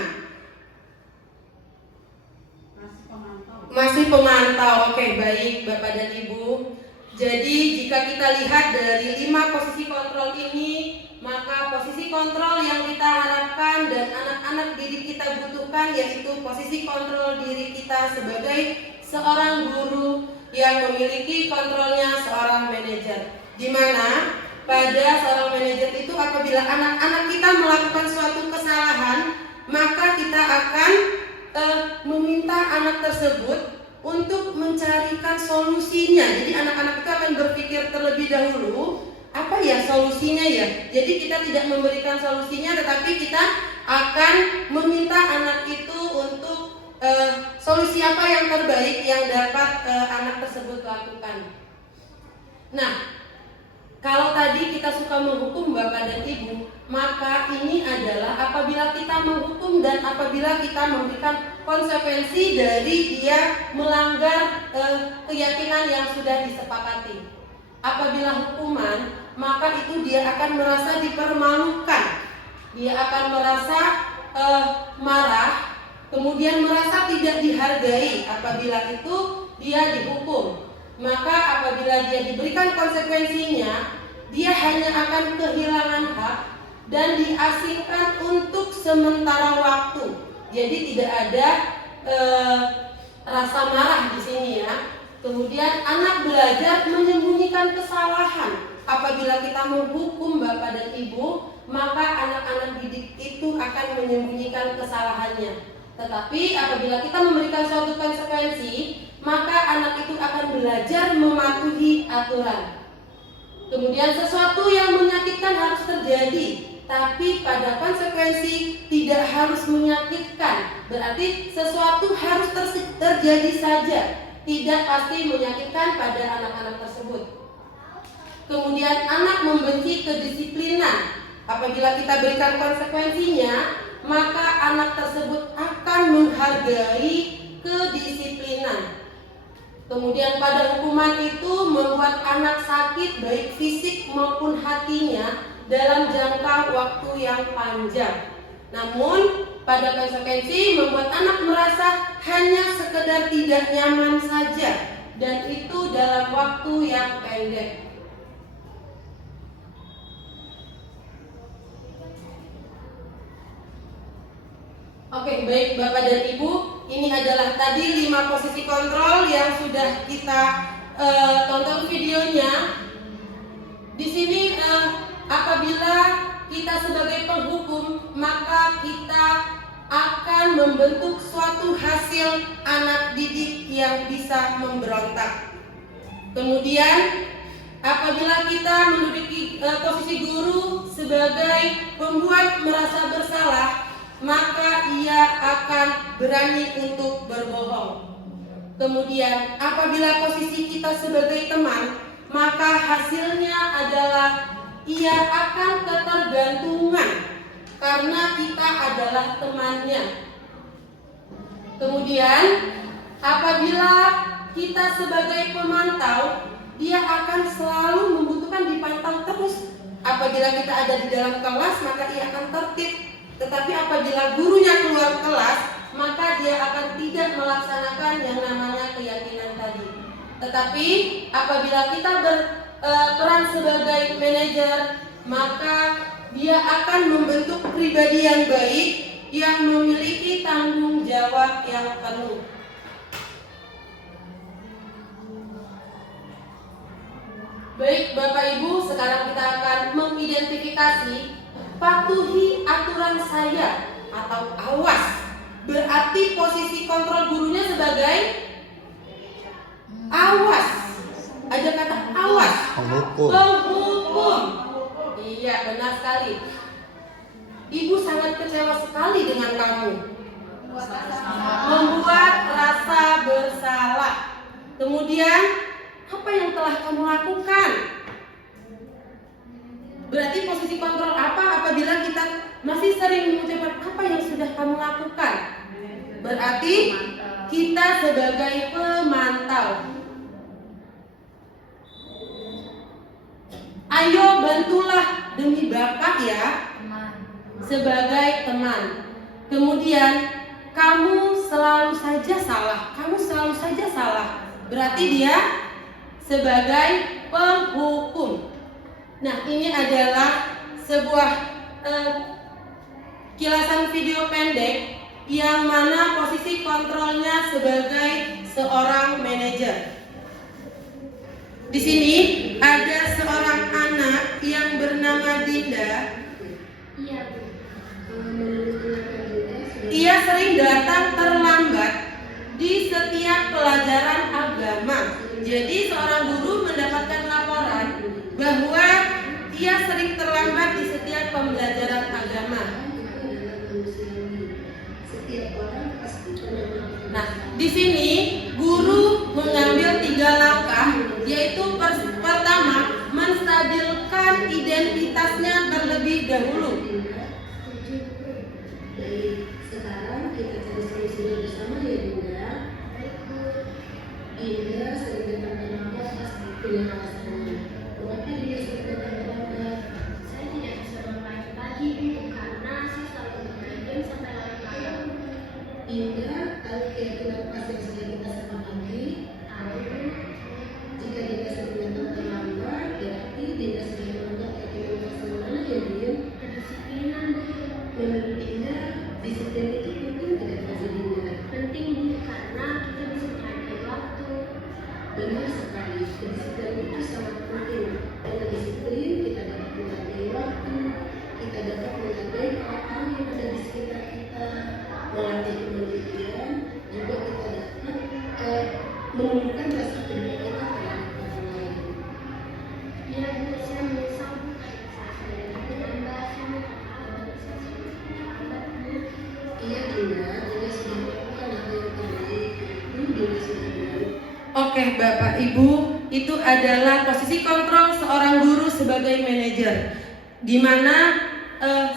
Masih pemantau. Oke, baik Bapak dan Ibu. Jadi jika kita lihat dari 5 posisi kontrol ini, maka posisi kontrol yang kita harapkan dan anak-anak didik kita butuhkan yaitu posisi kontrol diri kita sebagai seorang guru yang memiliki kontrolnya seorang manajer. Di mana pada seorang manajer itu apabila anak-anak kita melakukan suatu kesalahan, maka kita akan meminta anak tersebut untuk mencarikan solusinya. Jadi anak-anak itu akan berpikir terlebih dahulu, apa ya solusinya ya. Jadi kita tidak memberikan solusinya, tetapi kita akan meminta anak itu untuk solusi apa yang terbaik yang dapat anak tersebut lakukan. Nah, kalau tadi kita suka menghukum Bapak dan Ibu, maka ini adalah apabila kita menghukum dan apabila kita memberikan konsekuensi dari dia melanggar keyakinan yang sudah disepakati. Apabila hukuman, maka itu dia akan merasa dipermalukan, dia akan merasa marah, kemudian merasa tidak dihargai apabila itu dia dihukum. Maka apabila dia diberikan konsekuensinya, dia hanya akan kehilangan hak dan diasingkan untuk sementara waktu. Jadi tidak ada rasa marah di sini ya. Kemudian anak belajar menyembunyikan kesalahan. Apabila kita menghukum Bapak dan Ibu, maka anak-anak didik itu akan menyembunyikan kesalahannya. Tetapi apabila kita memberikan suatu konsekuensi, maka anak itu akan belajar mematuhi aturan. Kemudian sesuatu yang menyakitkan harus terjadi, tapi pada konsekuensi tidak harus menyakitkan. Berarti sesuatu harus terjadi saja, tidak pasti menyakitkan pada anak-anak tersebut. Kemudian anak membenci kedisiplinan. Apabila kita berikan konsekuensinya, maka anak tersebut akan menghargai kedisiplinan. Kemudian pada hukuman itu membuat anak sakit baik fisik maupun hatinya dalam jangka waktu yang panjang. Namun pada konsekuensi membuat anak merasa hanya sekedar tidak nyaman saja, dan itu dalam waktu yang pendek. Oke, baik Bapak dan Ibu, ini adalah tadi 5 posisi kontrol yang sudah kita tonton videonya. Di sini apabila kita sebagai penghukum, maka kita akan membentuk suatu hasil anak didik yang bisa memberontak. Kemudian apabila kita menduduki posisi guru sebagai pembuat merasa bersalah, maka ia akan berani untuk berbohong. Kemudian apabila posisi kita sebagai teman, maka hasilnya adalah ia akan ketergantungan karena kita adalah temannya. Kemudian apabila kita sebagai pemantau, dia akan selalu membutuhkan dipantau terus. Apabila kita ada di dalam kelas, maka ia akan tertib. Tetapi apabila gurunya keluar kelas, maka dia akan tidak melaksanakan yang namanya keyakinan tadi. Tetapi apabila kita berperan sebagai manajer, maka dia akan membentuk pribadi yang baik yang memiliki tanggung jawab yang penuh. Baik Bapak Ibu, sekarang kita akan mengidentifikasi patuhi aturan saya atau awas. Berarti posisi kontrol gurunya sebagai awas. Ada kata awas. Penghukum. Penghukum. Iya, benar sekali. Ibu sangat kecewa sekali dengan kamu. Membuat rasa bersalah. Kemudian, apa yang telah kamu lakukan? Berarti posisi kontrol apa apabila kita masih sering mengucapkan apa yang sudah kamu lakukan? Berarti kita sebagai pemantau. Ayo bantulah demi Bapak ya, sebagai teman. Kemudian kamu selalu saja salah, kamu selalu saja salah. Berarti dia sebagai penghukum. Nah, ini adalah sebuah kilasan video pendek yang mana posisi kontrolnya sebagai seorang manajer. Di sini ada seorang anak yang bernama Dinda. Ia sering datang terlambat di setiap pelajaran agama. Jadi seorang guru mendapatkan laporan bahwa ia sering terlambat di setiap pembelajaran agama. Nah, di sini guru mengambil 3 langkah, yaitu pertama, menstabilkan identitasnya terlebih dahulu. Sekarang kita cari solusinya bersama ya Dinda. Dinda sering datang terlambat pasti punya alasannya. Mengapa Dinda sering datang terlambat? Saya tidak bisa memulai pagi itu karena saya selalu bergantian sampai larut malam. Dinda tahu keyakinan pasti yang sudah kita sepakati. Tahu. Jika Dinda sering datang terlambat, berarti Dinda sudah melanggar keyakinan pasti mana ya Dinda? Kedisiplinan. Menurut Dinda, disiplin itu penting tidak bagi Dinda? Penting karena kita bisa menghargai waktu. Benar sekali, kedisiplin itu sangat penting. Dengan disiplin kita dapat menghargai waktu, kita dapat menghargai orang yang ada di sekitar kita, melatih kemandirian, juga kita dapat menumbuhkan rasa peduli kita terhadap orang lain. Ya, saya menyesal saat saya menambah Iya Dinda, Dinda sudah melakukan apa yang terbaik. Dinda sudah berani. Oke Bapak Ibu, itu adalah posisi kontrol seorang guru sebagai manajer, di mana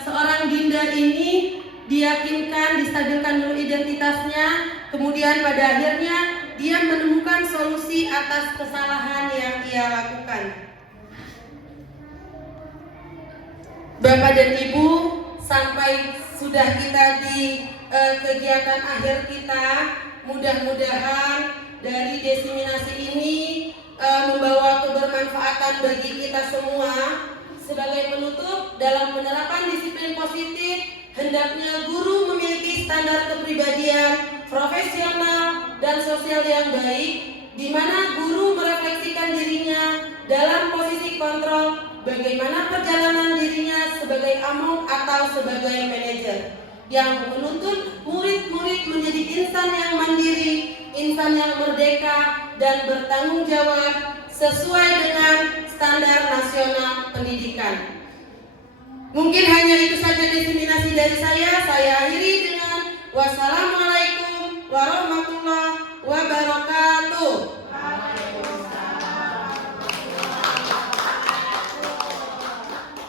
seorang Dinda ini diyakinkan, distabilkan dulu identitasnya, kemudian pada akhirnya dia menemukan solusi atas kesalahan yang ia lakukan. Bapak dan Ibu, sampai sudah kita di kegiatan akhir kita, mudah-mudahan dari diseminasi ini membawa kebermanfaatan bagi kita semua. Sebagai penutup, dalam penerapan disiplin positif, hendaknya guru memiliki standar kepribadian, profesional, dan sosial yang baik, di mana guru merefleksikan dirinya dalam posisi kontrol bagaimana perjalanan dirinya sebagai among atau sebagai manajer yang menuntun murid-murid menjadi insan yang mandiri, insan yang merdeka dan bertanggung jawab sesuai dengan standar nasional pendidikan. Mungkin hanya itu saja diseminasi dari saya. Saya akhiri dengan wassalamualaikum warahmatullahi wabarakatuh.